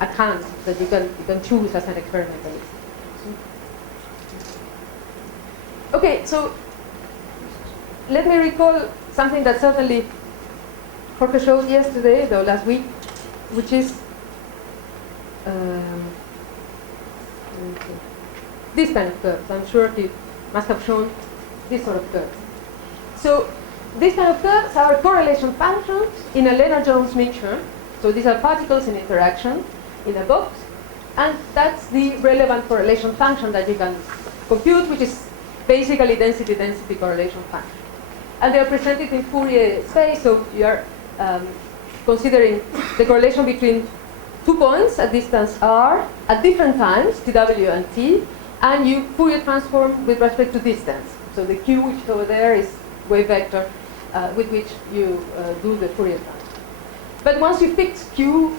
at hand that you can choose as an experimentalist. Okay, so let me recall something that certainly Jorge showed yesterday, though last week, which is this kind of curves. I'm sure he must have shown this sort of curves. So these kind of curves are correlation functions in a Lennard-Jones mixture. So these are particles in interaction in a box, and that's the relevant correlation function that you can compute, which is basically density-density correlation function. And they are presented in Fourier space, so you are considering the correlation between 2 points at distance r at different times, tw and t, and you Fourier transform with respect to distance. So the q, which is over there, is wave vector with which you do the Fourier transform. But once you fix q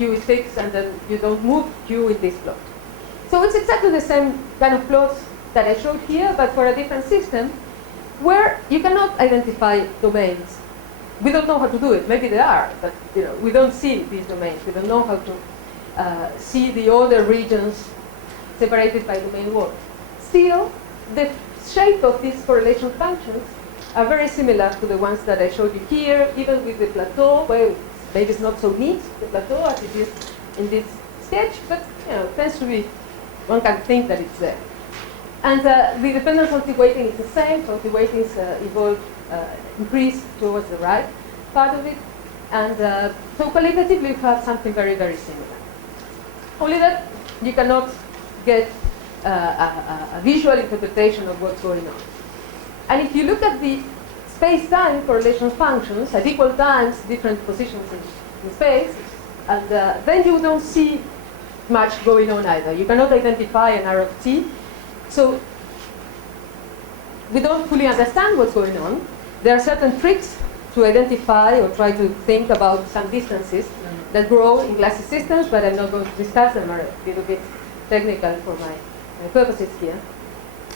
is fixed, and then you don't move q in this plot. So it's exactly the same kind of plots that I showed here, but for a different system, where you cannot identify domains. We don't know how to do it. Maybe there are, but we don't see these domains. We don't know how to see the other regions separated by domain work. Still, the shape of these correlation functions are very similar to the ones that I showed you here, even with the plateau. Well, maybe it's not so neat, the plateau, as it is in this sketch, but it tends to be one can think that it's there. And the dependence on the weighting is the same, so the weightings increase towards the right part of it. And so qualitatively, you have something very, very similar. Only that you cannot get a visual interpretation of what's going on. And if you look at the space-time correlation functions at equal times, different positions in space, and then you don't see much going on either. You cannot identify an R of t. So we don't fully understand what's going on. There are certain tricks to identify or try to think about some distances that grow in glassy systems, but I'm not going to discuss them. Are a little bit technical for my purposes here.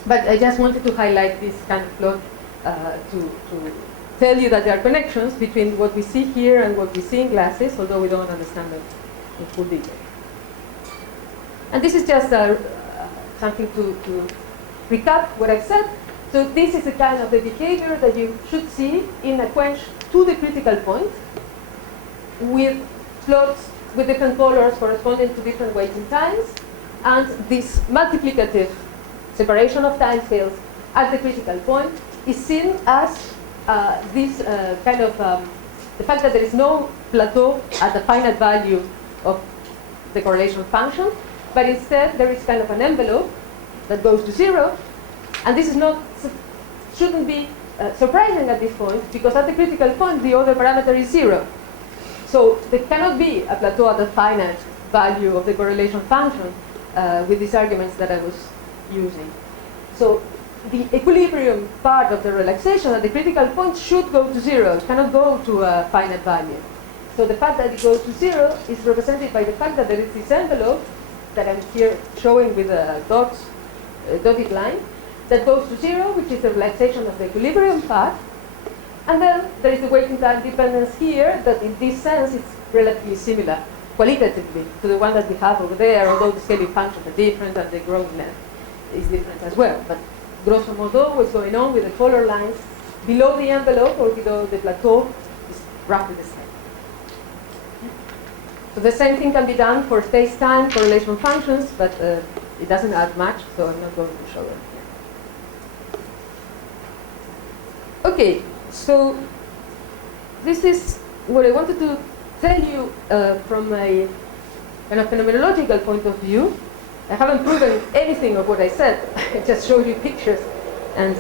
But I just wanted to highlight this kind of plot to tell you that there are connections between what we see here and what we see in glasses, although we don't understand them in full detail. And this is just something to recap what I've said. So this is the kind of the behavior that you should see in a quench to the critical point, with plots with different colors corresponding to different waiting times, and this multiplicative separation of time scales at the critical point is seen as this kind of the fact that there is no plateau at the finite value of the correlation function, but instead there is kind of an envelope that goes to 0, and this is not shouldn't be surprising at this point, because at the critical point the order parameter is 0. So there cannot be a plateau at the finite value of the correlation function with these arguments that I was using. So the equilibrium part of the relaxation at the critical point should go to 0. It cannot go to a finite value. So the fact that it goes to 0 is represented by the fact that there is this envelope that I'm here showing with a dotted line that goes to 0, which is the relaxation of the equilibrium part. And then there is the waiting time dependence here that in this sense it's relatively similar qualitatively to the one that we have over there, although the scaling functions are different and the growth length is different as well. But grosso modo, what's going on with the color lines below the envelope or below the plateau is roughly the same. So the same thing can be done for space-time correlation functions, but it doesn't add much, so I'm not going to show them here. Okay, so this is what I wanted to tell you from a kind of phenomenological point of view. I haven't proven anything of what I said. I just showed you pictures and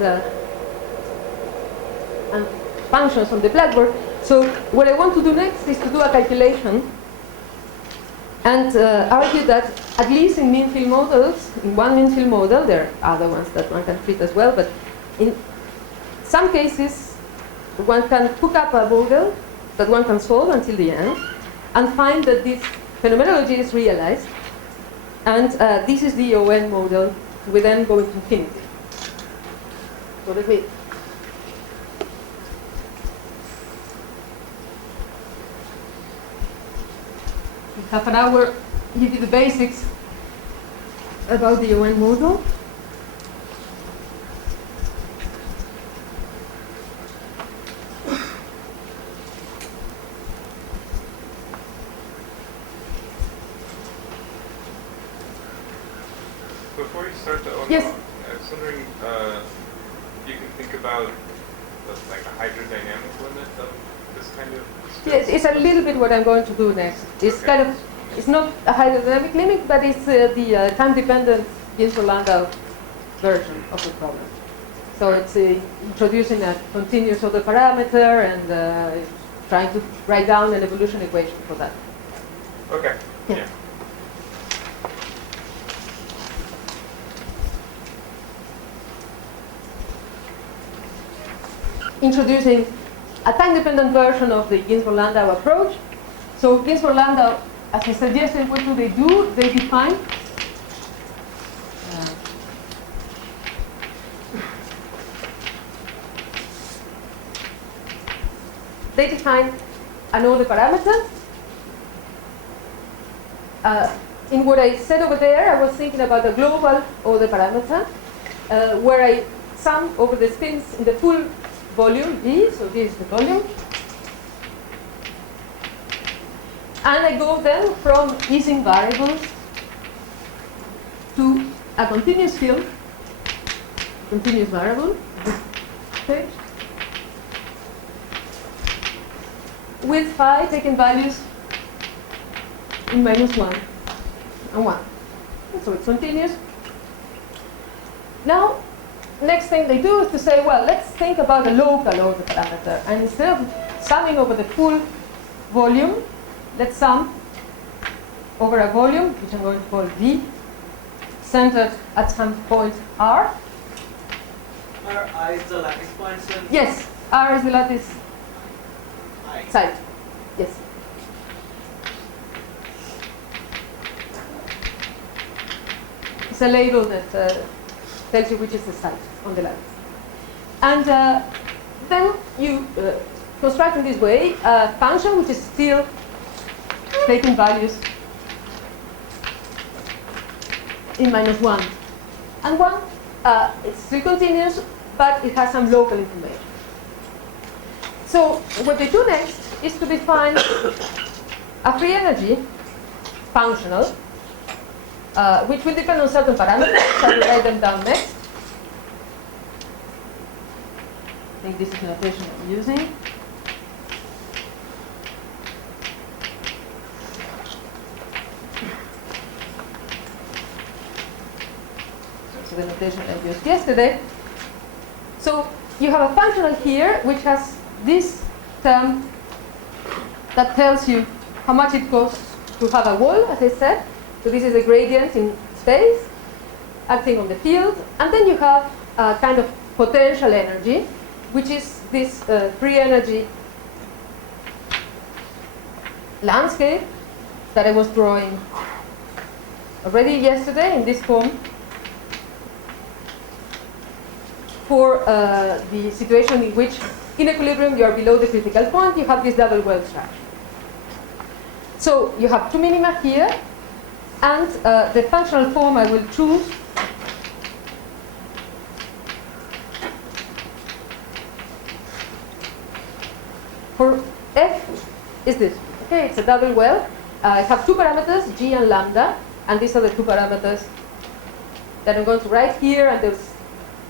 functions on the blackboard. So what I want to do next is to do a calculation and argue that at least in mean field models, in one mean field model, there are other ones that one can treat as well, but in some cases one can hook up a model that one can solve until the end and find that this phenomenology is realized. And this is the ON model. We then go into infinity. So let me in half an hour give you the basics about the ON model. Before you start the ON, yes. I was wondering if you can think about like a hydrodynamic limit of this kind of space. Yes, it's a little bit what I'm going to do next. It's Okay. kind of, it's not a hydrodynamic limit, but it's the time-dependent Ginzburg-Landau version of the problem. So it's introducing a continuous order parameter and trying to write down an evolution equation for that. Okay. Yeah. Introducing a time-dependent version of the Ginzburg-Landau approach. So Ginzburg-Landau, as I said yesterday, what do? They define an order parameter. In what I said over there, I was thinking about a global order parameter, where I sum over the spins in the full volume V, so this is the volume. And I go then from Ising variables to a continuous field, continuous variable, this page, with phi taking values in -1 and 1. So it's continuous. Now, next thing they do is to say, well, let's think about the local order parameter. And instead of summing over the full volume, let's sum over a volume, which I'm going to call V, centered at some point R. Are I is the lattice points? Yes, R is the lattice site. Yes. It's a label that tells you which is the site on the lattice. And then you construct in this way a function which is still taking values in -1 and 1. It's still continuous, but it has some local information. So what they do next is to define a free energy functional, which will depend on certain parameters. I will write them down next. I think this is the notation I'm using. So the notation I used yesterday. So you have a functional here which has this term that tells you how much it costs to have a wall, as I said. So this is a gradient in space acting on the field. And then you have a kind of potential energy, which is this free energy landscape that I was drawing already yesterday in this form for the situation in which in equilibrium you are below the critical point, you have this double well structure. So you have two minima here, and the functional form I will choose for F is this. Okay, it's a double well. I have two parameters, G and lambda, and these are the two parameters that I'm going to write here, and there's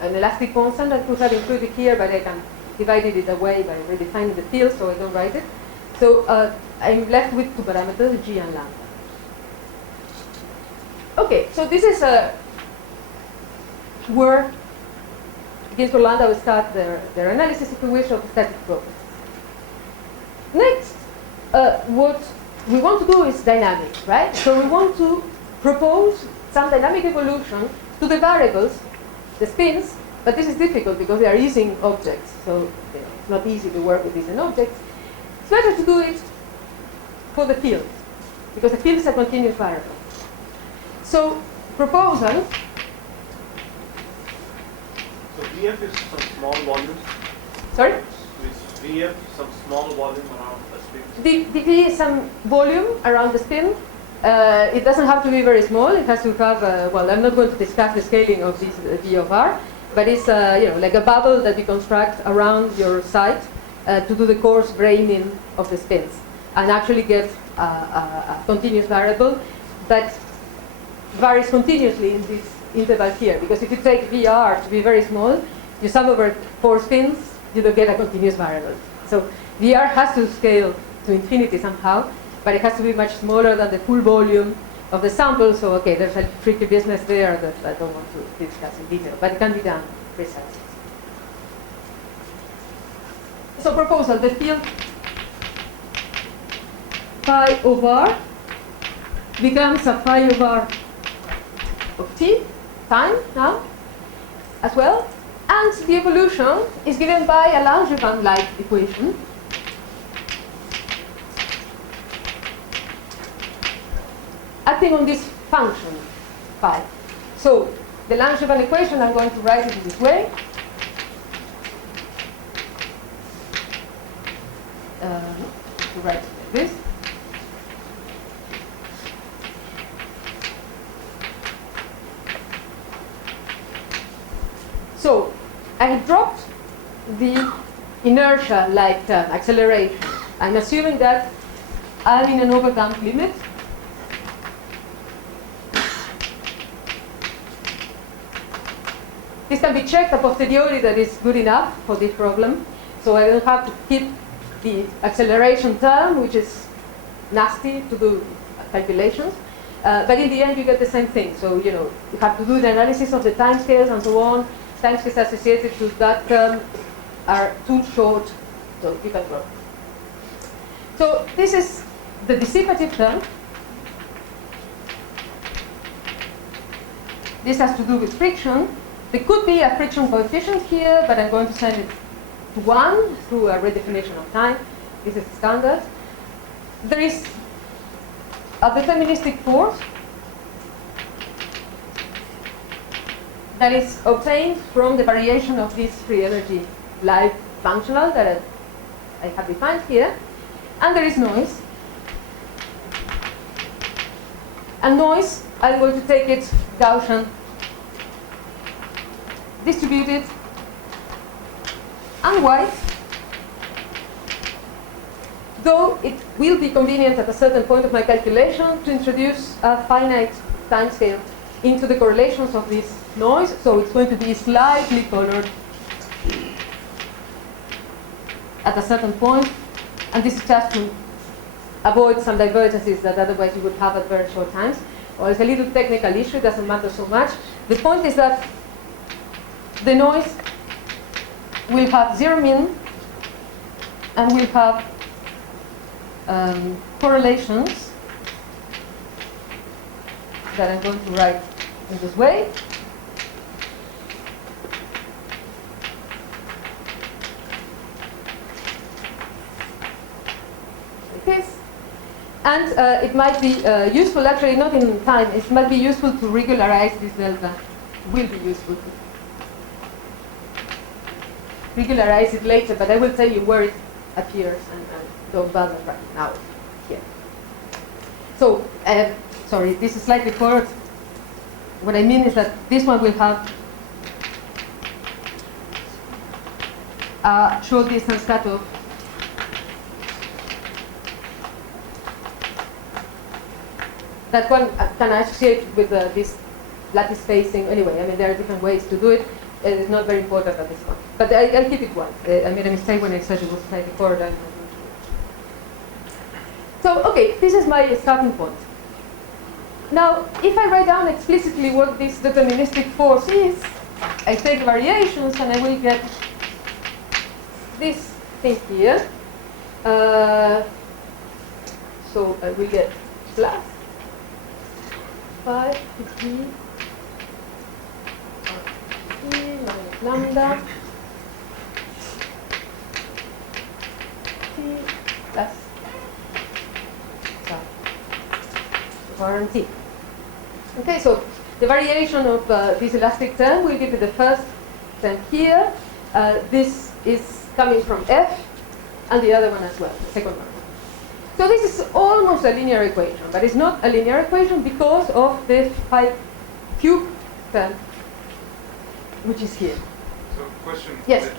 an elastic constant I could have included here, but I can divide it away by redefining the field, so I don't write it. So I'm left with two parameters, G and lambda. Okay, so this is where Ginsburg Lambda will start their analysis, if you wish, of static properties. Next, what we want to do is dynamics, right? So we want to propose some dynamic evolution to the variables, the spins, but this is difficult because they are Ising objects, so it's not easy to work with Ising objects. It's better to do it for the field, because the field is a continuous variable. So, proposal. So VF is some small volume. Sorry? Is VF some small volume around the spin? The V is some volume around the spin. It doesn't have to be very small. It has to have, well, I'm not going to discuss the scaling of this V of R, but it's like a bubble that you construct around your site to do the coarse graining of the spins and actually get a continuous variable that varies continuously in this interval here. Because if you take VR to be very small, you sum over 4 spins, you don't get a continuous variable. So VR has to scale to infinity somehow, but it has to be much smaller than the full volume of the sample. So okay, there's a tricky business there that I don't want to discuss in detail, but it can be done precisely. So proposal, the field phi of R becomes a phi of R of t, time now, as well. And the evolution is given by a Langevin-like equation. Acting on this function, phi. So the Langevin equation, I'm going to write it in this way. To write it like this. So I dropped the inertia like acceleration. I'm assuming that I'm in an overdamped limit. This can be checked a posteriori that is good enough for this problem. So I don't have to keep the acceleration term, which is nasty to do calculations. But in the end, you get the same thing. So, you know, you have to do the analysis of the timescales and so on. Timescales associated to that term are too short, so you can drop. So this is the dissipative term. This has to do with friction. There could be a friction coefficient here, but I'm going to send it to 1 through a redefinition of time. This is standard. There is a deterministic force that is obtained from the variation of this free energy life functional that I have defined here. And there is noise. And noise, I'm going to take it Gaussian distributed and white, though it will be convenient at a certain point of my calculation to introduce a finite timescale into the correlations of this noise, so it's going to be slightly colored at a certain point, and this is just to avoid some divergences that otherwise you would have at very short times. Well, it's a little technical issue, it doesn't matter so much. The point is that the noise will have zero min and will have correlations that I'm going to write in this way. Like this. And it might be useful, actually not in time, it might be useful to regularize this delta. It will be useful to regularize it later, but I will tell you where it appears and don't bother right now here. So, sorry, this is slightly forward. What I mean is that this one will have a short distance cutoff that one can associate with this lattice spacing. Anyway, I mean, there are different ways to do it. It's not very important at this point. But I'll keep it one. I made a mistake when I said it was slightly forward. So, okay, this is my starting point. Now, if I write down explicitly what this deterministic force is, I take variations and I will get this thing here. So I will get plus 5 t minus lambda t plus t. Okay, so the variation of this elastic term will give you the first term here. This is coming from f, and the other one as well, the second one. So this is almost a linear equation, but it's not a linear equation because of the 5 cube term, which is here. So, question. Yes.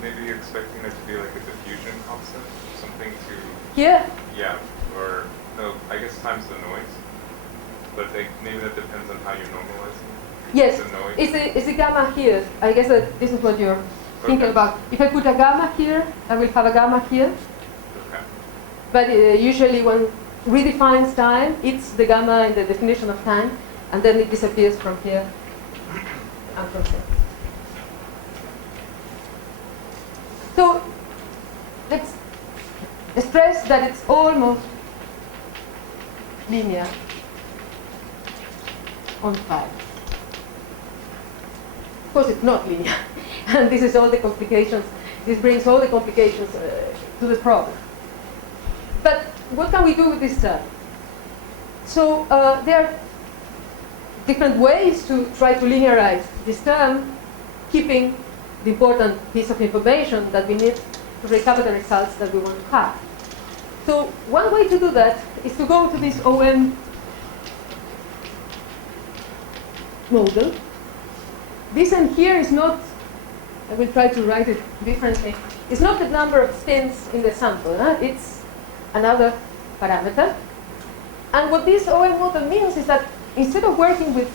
Maybe you're expecting it to be like a diffusion constant, something to. Here? Yeah, or no, I guess times the noise. But maybe that depends on how you're normalizing. Yes, the noise. it's a gamma here. I guess that this is what you're thinking about. If I put a gamma here, I will have a gamma here. Okay. But usually one redefines time, it's the gamma in the definition of time, and then it disappears from here and from here. So let's stress that it's almost linear on 5. Of course, it's not linear, and this is all the complications. This brings all the complications to the problem. But what can we do with this term? So there are different ways to try to linearize this term, keeping the important piece of information that we need to recover the results that we want to have. So one way to do that is to go to this OM model. This M here is not, I will try to write it differently, it's not the number of spins in the sample, it's another parameter. And what this OM model means is that instead of working with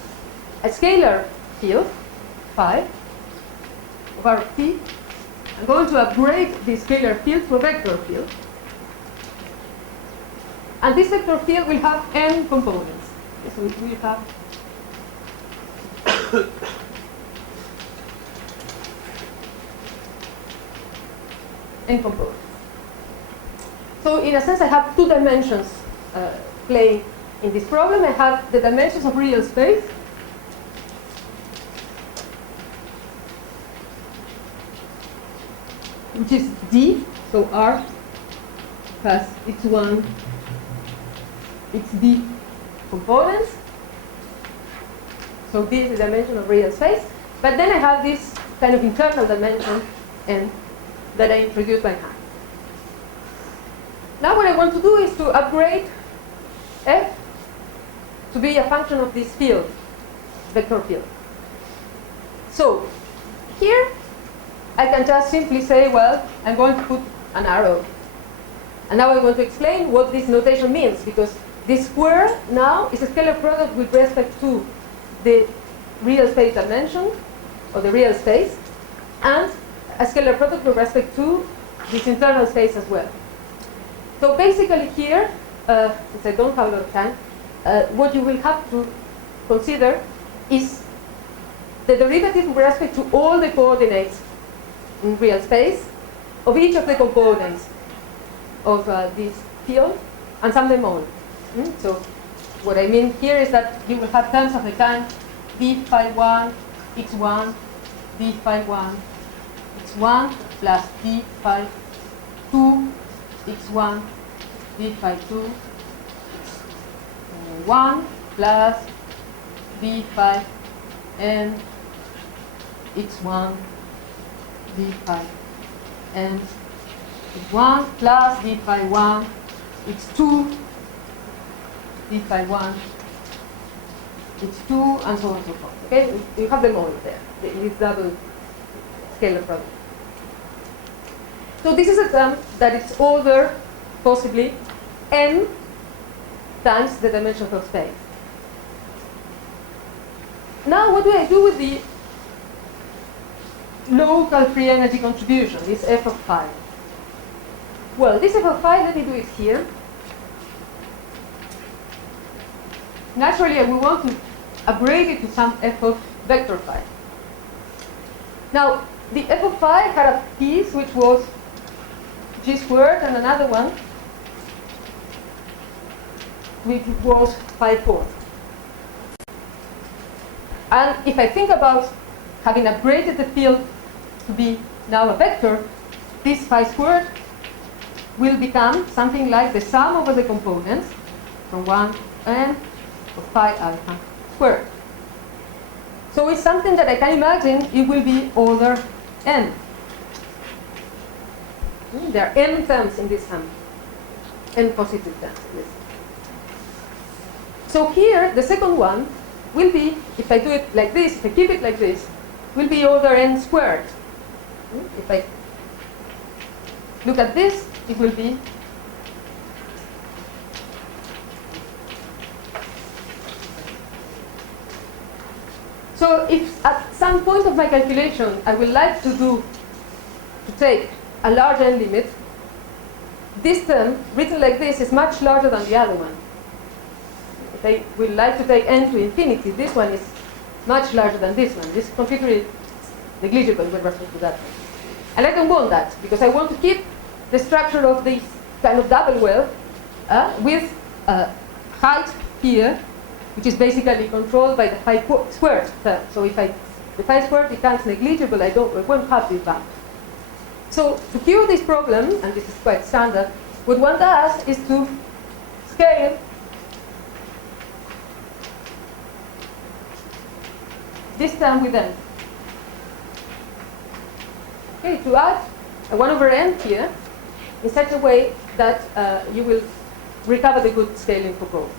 a scalar field, phi, over t. I'm going to upgrade the scalar field to a vector field. And this vector field will have n components. So it will have n components. So in a sense, I have two dimensions playing in this problem. I have the dimensions of real space, which is D, so R has its one, its D components. So this is the dimension of real space. But then I have this kind of internal dimension N that I introduced by hand. Now what I want to do is to upgrade F to be a function of this field, vector field. So here I can just simply say, well, I'm going to put an arrow. And now I want to explain what this notation means, because this square now is a scalar product with respect to the real space dimension, or the real space, and a scalar product with respect to this internal space as well. So basically here, since I don't have a lot of time, what you will have to consider is the derivative with respect to all the coordinates in real space of each of the components of this field, and sum them all. So what I mean here is that you will have terms of the kind d phi 1 x1, d phi 1 x1 plus d phi 2 x1, d phi 2 x1 plus d phi n x1 d phi n x1 plus d phi 1 x2 d phi 1 x2 and so on and so forth. Okay, you have them all there. This double scalar product. So this is a term that is over possibly n times the dimensions of space. Now what do I do with the local free energy contribution, this f of phi? Well, this f of phi, let me do it here. Naturally, we want to upgrade it to some f of vector phi. Now, the f of phi had a piece which was g squared, and another one which was phi fourth. And if I think about having upgraded the field to be now a vector, this phi squared will become something like the sum over the components from 1 n of phi alpha squared. So it's something that I can imagine it will be order n. There are n terms in this sum, n positive terms in this. So here, the second one will be, if I do it like this, if I keep it like this, will be order n squared. If I look at this, it will be so if at some point of my calculation I would like to take a large n limit, this term written like this is much larger than the other one. If I would like to take n to infinity, this one is much larger than this one. This is completely negligible with respect to that one. And I don't want that, because I want to keep the structure of this kind of double well with height here, which is basically controlled by the phi squared term. So if the phi squared becomes negligible, I won't have this bound. So to cure this problem, and this is quite standard, what one does is to scale this term with n. Okay, to add a 1 over n here in such a way that you will recover the good scaling for both.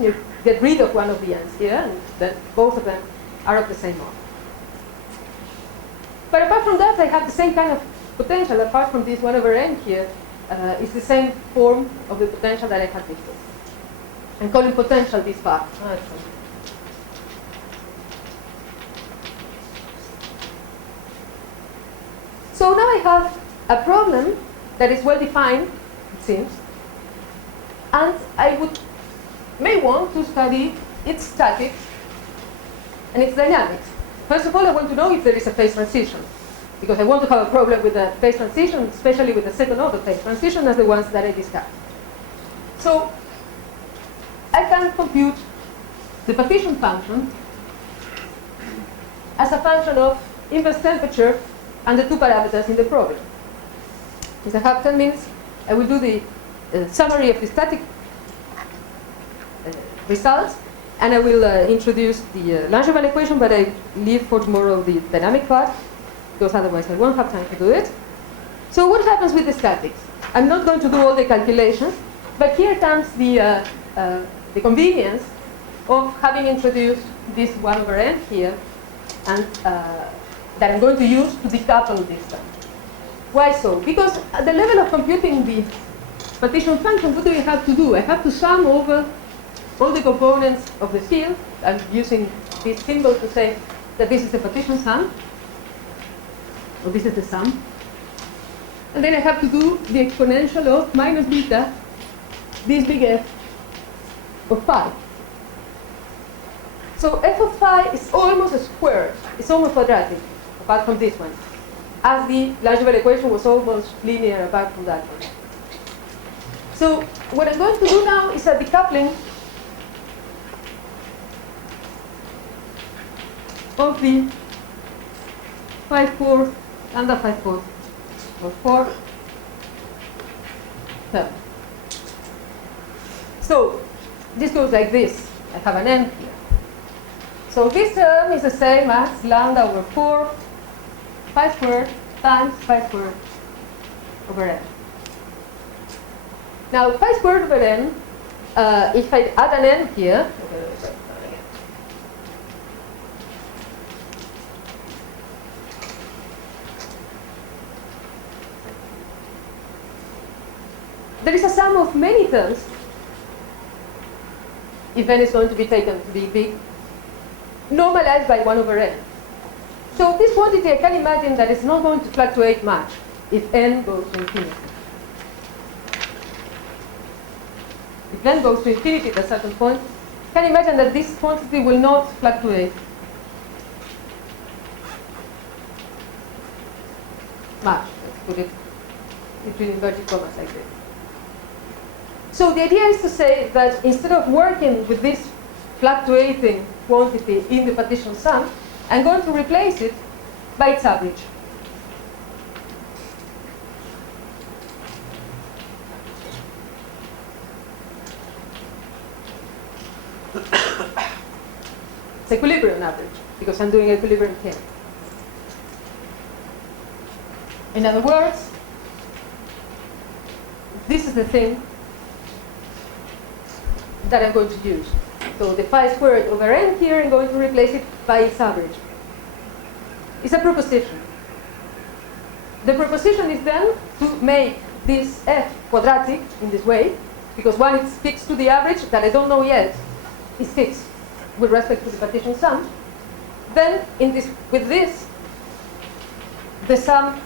You get rid of one of the n's here, and then both of them are of the same order. But apart from that, I have the same kind of potential. Apart from this 1 over n here, it's the same form of the potential that I had before. I'm calling potential this part. So now I have a problem that is well defined, it seems, and I may want to study its statics and its dynamics. First of all, I want to know if there is a phase transition, because I want to have a problem with the phase transition, especially with the second order phase transition as the ones that I discussed. So I can compute the partition function as a function of inverse temperature and the two parameters in the problem. If I have 10 minutes, I will do the summary of the static results, and I will introduce the Langevin equation, but I leave for tomorrow the dynamic part, because otherwise I won't have time to do it. So what happens with the statics? I'm not going to do all the calculations, but here comes the convenience of having introduced this 1 over n here, and that I'm going to use to decouple this term. Why so? Because at the level of computing the partition function, what do I have to do? I have to sum over all the components of the field. I'm using this symbol to say that this is the partition sum, or this is the sum. And then I have to do the exponential of minus beta, this big F of phi. So f of phi is almost a square. It's almost quadratic, apart from this one, as the Langevin equation was almost linear apart from that one. So what I'm going to do now is a decoupling of the 5/4 and the 5/4 or 4 term. So this goes like this. I have an n here. So this term is the same as lambda over 4 phi squared times phi squared over n. Now phi squared over n, if I add an n here, there is a sum of many terms, if n is going to be taken to be big, normalized by 1 over n. So this quantity, I can imagine that it's not going to fluctuate much if n goes to infinity. If n goes to infinity at a certain point, I can imagine that this quantity will not fluctuate much. Let's put it between inverted commas like this. So the idea is to say that instead of working with this fluctuating quantity in the partition sum, I'm going to replace it by its average. It's equilibrium average, because I'm doing equilibrium here. In other words, this is the thing that I'm going to use. So the phi squared over n here, I'm going to replace it by its average. It's a proposition. The proposition is then to make this f quadratic in this way, because one is fixed to the average that I don't know yet is fixed with respect to the partition sum. Then with this, the sum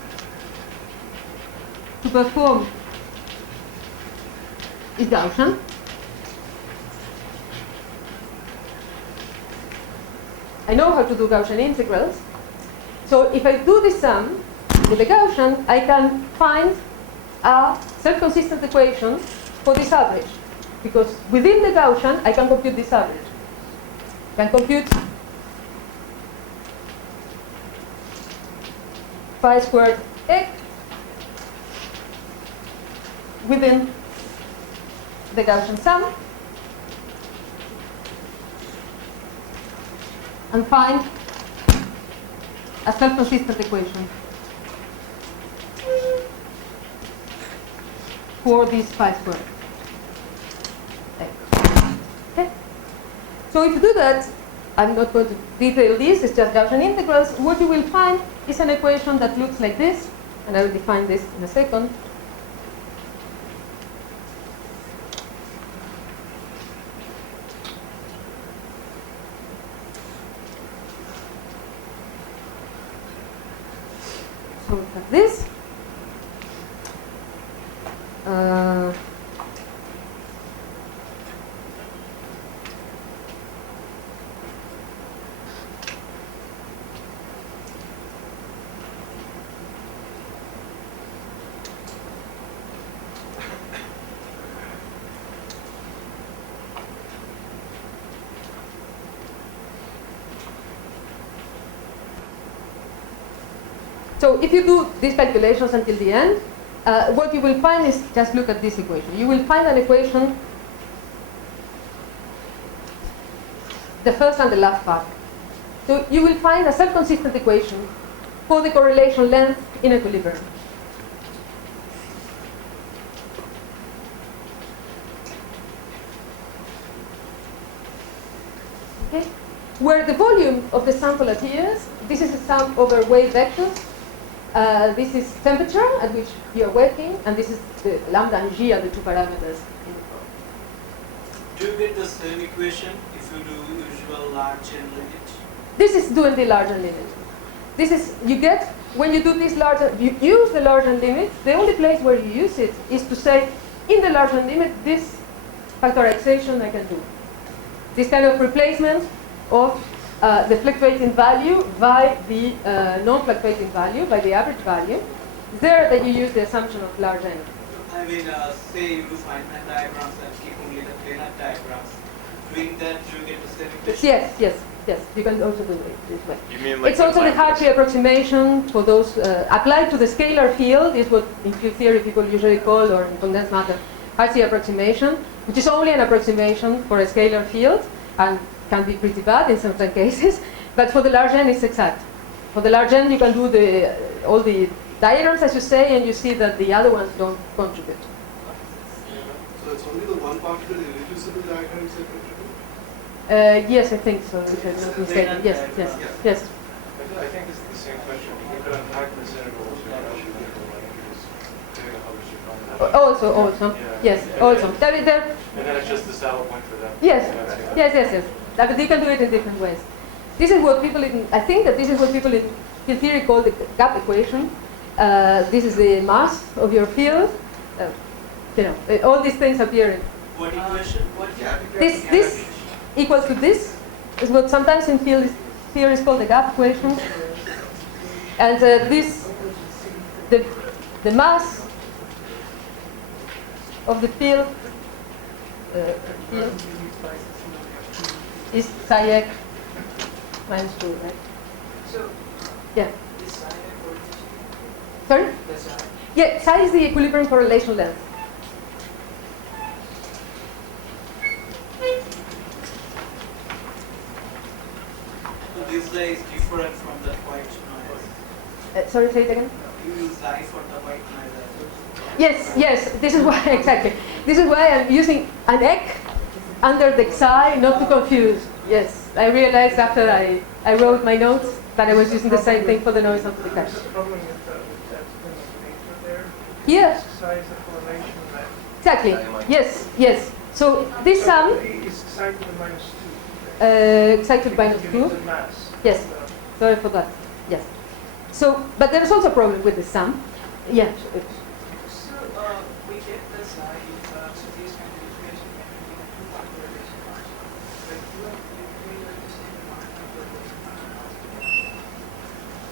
to perform is Gaussian. I know how to do Gaussian integrals. So if I do the sum with the Gaussian, I can find a self-consistent equation for this average. Because within the Gaussian, I can compute this average. I can compute phi squared x within the Gaussian sum, and find a self-consistent equation for this phi squared. Okay. So if you do that, I'm not going to detail this, it's just Gaussian integrals. What you will find is an equation that looks like this, and I will define this in a second. So we have this. So if you do these calculations until the end, what you will find is, just look at this equation. You will find an equation, the first and the last part. So you will find a self-consistent equation for the correlation length in equilibrium. Okay? Where the volume of the sample appears, this is a sum over wave vectors. This is temperature at which you are working, and this is the lambda and g are the two parameters in the problem. Do you get the same equation if you do usual large n limit? This is doing the large n limit. This is, you get, when you do this large, you use the large n limit, the only place where you use it is to say, in the large n limit, this factorization I can do. This kind of replacement of the fluctuating value by the non-fluctuating value, by the average value. There that you use the assumption of large n. I mean, say you do Feynman diagrams and keep only the planar diagrams. Doing that, do you get the same equation? Yes. You can also do it this way. You mean like It's also the language? Hartree approximation for those applied to the scalar field is what in field theory people usually call, or in condensed matter, Hartree approximation, which is only an approximation for a scalar field and can be pretty bad in certain cases, but for the large n it's exact. For the large n you can do all the diagrams as you say, and you see that the other ones don't contribute. So it's only the one part of the irreducible diagrams that contribute? Yes, I think so, if I'm not mistaken. Yes. I think it's the same question. You could unpack this intervals and measure the interval languages, depending on how much you're going to Also. Yeah. Yes, also. There, And then it's just the saddle point for them. yes. Yeah. But you can do it in different ways. This is what people I think that this is what people in field theory call the gap equation. This is the mass of your field. All these things appear in. What equation? What This equals to this is what sometimes in field theory is called the gap equation. And the mass of the field is psi x minus 2, right? So, Yeah. this psi coefficient? Sorry? The psi. Yeah, psi is the equilibrium correlation length. So this psi is different from the white noise. Sorry, say it again. You use psi for the white noise as well. Yes, this is why, exactly. This is why I'm using an ek under the psi, not to confuse. Yes, I realized after I wrote my notes that I was using the same thing for the noise of the What's cache. the problem with that denominator there? Here, Psi is the correlation length. exactly. Yes. So this sum, is psi to the minus 2. psi to the minus You 2. need the mass. Yes. Sorry for that. Yes. So, but there is also a problem with the sum. Yeah. So we get the psi, so these kind of equation can be in a two-part correlation function. But you are just in one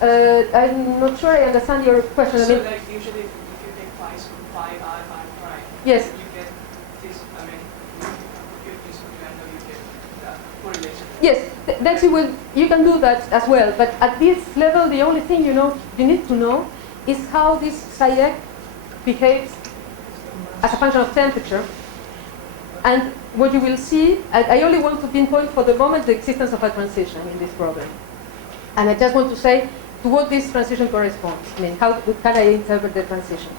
correlation. I'm not sure I understand your question. I So mean, like usually if you take phi r prime, yes. you get this, I mean, you compute this and you get the correlation. Yes, that you can do that as well. But at this level, the only thing you need to know is how this psi x behaves as a function of temperature. And what you will see, I only want to pinpoint for the moment the existence of a transition in this problem. And I just want to say to what this transition corresponds. I mean, how can I interpret the transition?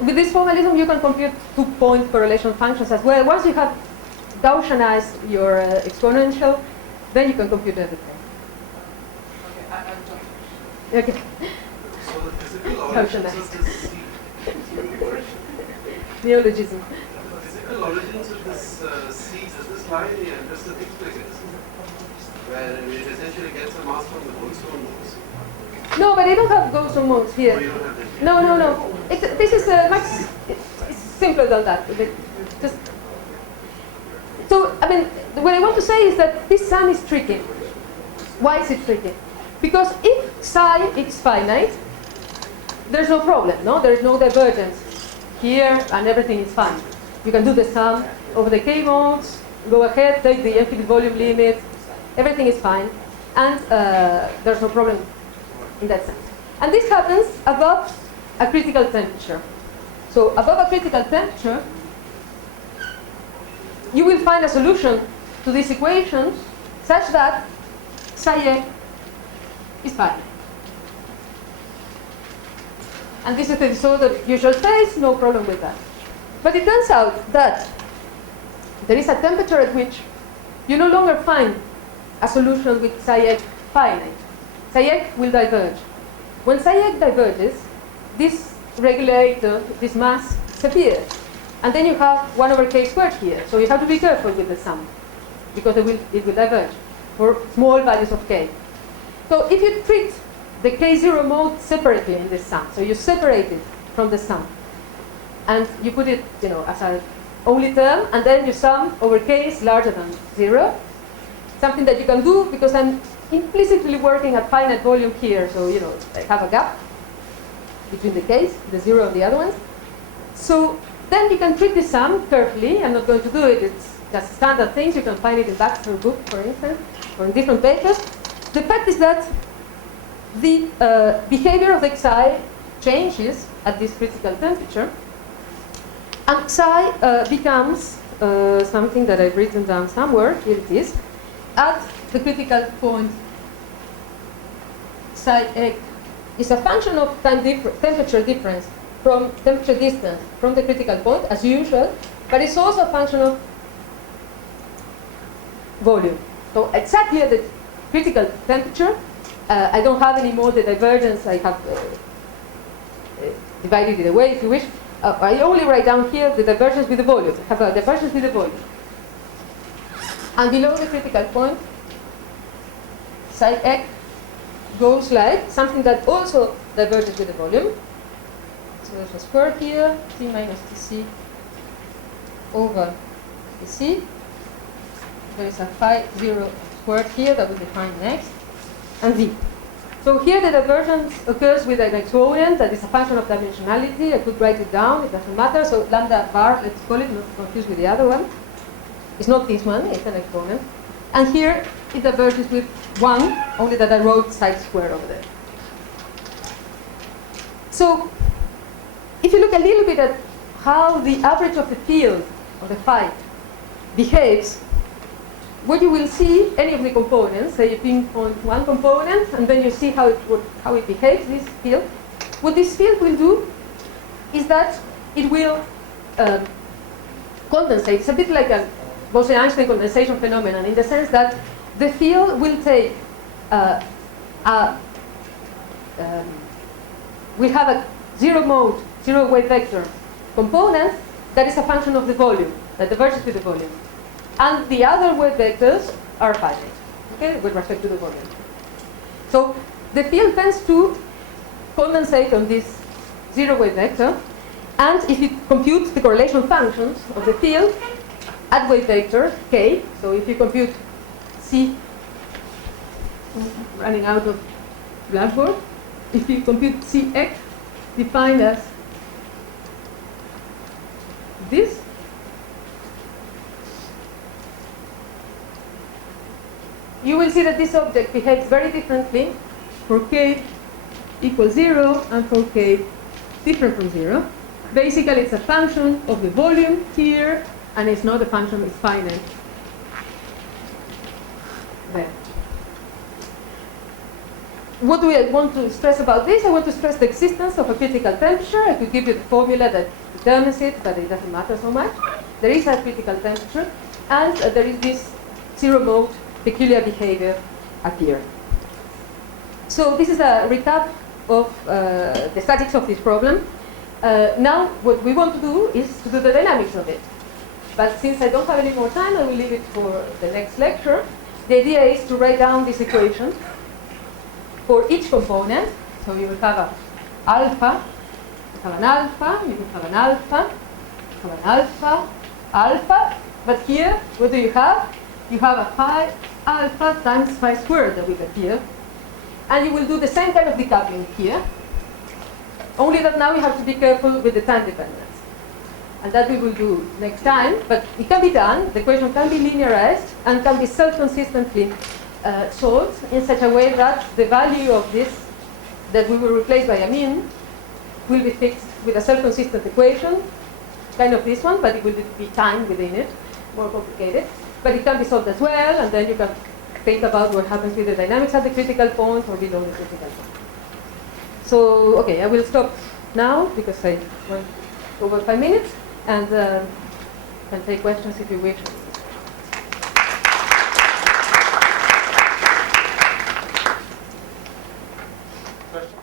With this formalism, you can compute two-point correlation functions as well. Once you have Gaussianized your exponential, then you can compute everything. Okay, I'm talking. Okay. So the physical How should origins I? of this seed, Neologism. the physical origins of this seed, does this lie in the androstatics mechanism? Where it essentially gets a mass from the whole stone moves. No, but I don't have Gaussian modes here. No, no, no. This is much it's simpler than that. Just so, I mean, what I want to say is that this sum is tricky. Why is it tricky? Because if psi is finite, there's no problem, no? There is no divergence here, and everything is fine. You can do the sum over the k modes, go ahead, take the infinite volume limit, everything is fine, and there's no problem in that sense. And this happens above a critical temperature. So above a critical temperature, you will find a solution to these equations such that psi x is finite. And this is the disordered usual phase, no problem with that. But it turns out that there is a temperature at which you no longer find a solution with psi x finite. Psi x will diverge. When psi x diverges, this regulator, this mass, disappears. And then you have 1 over k squared here. So you have to be careful with the sum, because it will diverge for small values of k. So if you treat the k0 mode separately in this sum, so you separate it from the sum, and you put it, as an only term, and then you sum over k is larger than 0, something that you can do because I'm implicitly working at finite volume here, so I have a gap between the k's, the 0 and the other ones. So then you can treat the sum carefully. I'm not going to do it. It's just standard things. You can find it in Baxter's book, for instance, or in different papers. The fact is that the behavior of the xi changes at this critical temperature, and psi becomes something that I've written down somewhere. Here it is. At the critical point, psi x is a function of temperature difference from temperature distance from the critical point, as usual, but it's also a function of volume. So exactly at the critical temperature, I don't have anymore the divergence. I have divided it away, if you wish. I only write down here the divergence with the volume. I have a divergence with the volume. And below the critical point, psi x goes like something that also diverges with the volume. So there's a square here, t minus tc over tc. There is a phi 0 squared here that we'll define next, and v. So here the divergence occurs with an exponent that is a function of dimensionality. I could write it down, it doesn't matter. So lambda bar, let's call it, not confused with the other one. It's not this one, it's an exponent. And here it diverges with 1, only that I wrote psi squared over there. So if you look a little bit at how the average of the field, of the phi, behaves, what you will see, any of the components, say you pinpoint one component, and then you see how it behaves, this field. What this field will do is that it will condensate. It's a bit like a Bose-Einstein condensation phenomenon, in the sense that the field will take will have a zero mode, zero wave vector component that is a function of the volume, that diverges with the volume. And the other wave vectors are finite, okay, with respect to the volume. So the field tends to condensate on this zero wave vector, and if you compute the correlation functions of the field at wave vector k, so if you compute c, running out of Blackboard, if you compute cx defined as this, you will see that this object behaves very differently for k equals 0 and for k different from 0. Basically, it's a function of the volume here, and it's not a function, it's finite there. What do I want to stress about this? I want to stress the existence of a critical temperature. I could give you the formula that determines it, but it doesn't matter so much. There is a critical temperature, and there is this zero mode peculiar behavior up here. So this is a recap of the statics of this problem. Now what we want to do is to do the dynamics of it. But since I don't have any more time, I will leave it for the next lecture. The idea is to write down this equation for each component. So you will have a alpha, you have an alpha, you will have an alpha, you have an alpha, alpha. But here, what do you have? You have a phi alpha times phi squared that we get here. And you will do the same kind of decoupling here. Only that now you have to be careful with the time dependence. And that we will do next time. But it can be done. The equation can be linearized and can be self-consistently solved in such a way that the value of this that we will replace by a mean will be fixed with a self-consistent equation, kind of this one, but it will be time within it, more complicated. But it can be solved as well, and then you can think about what happens with the dynamics at the critical point or below the critical point. So, okay, I will stop now because I went over 5 minutes, and can take questions if you wish. Question?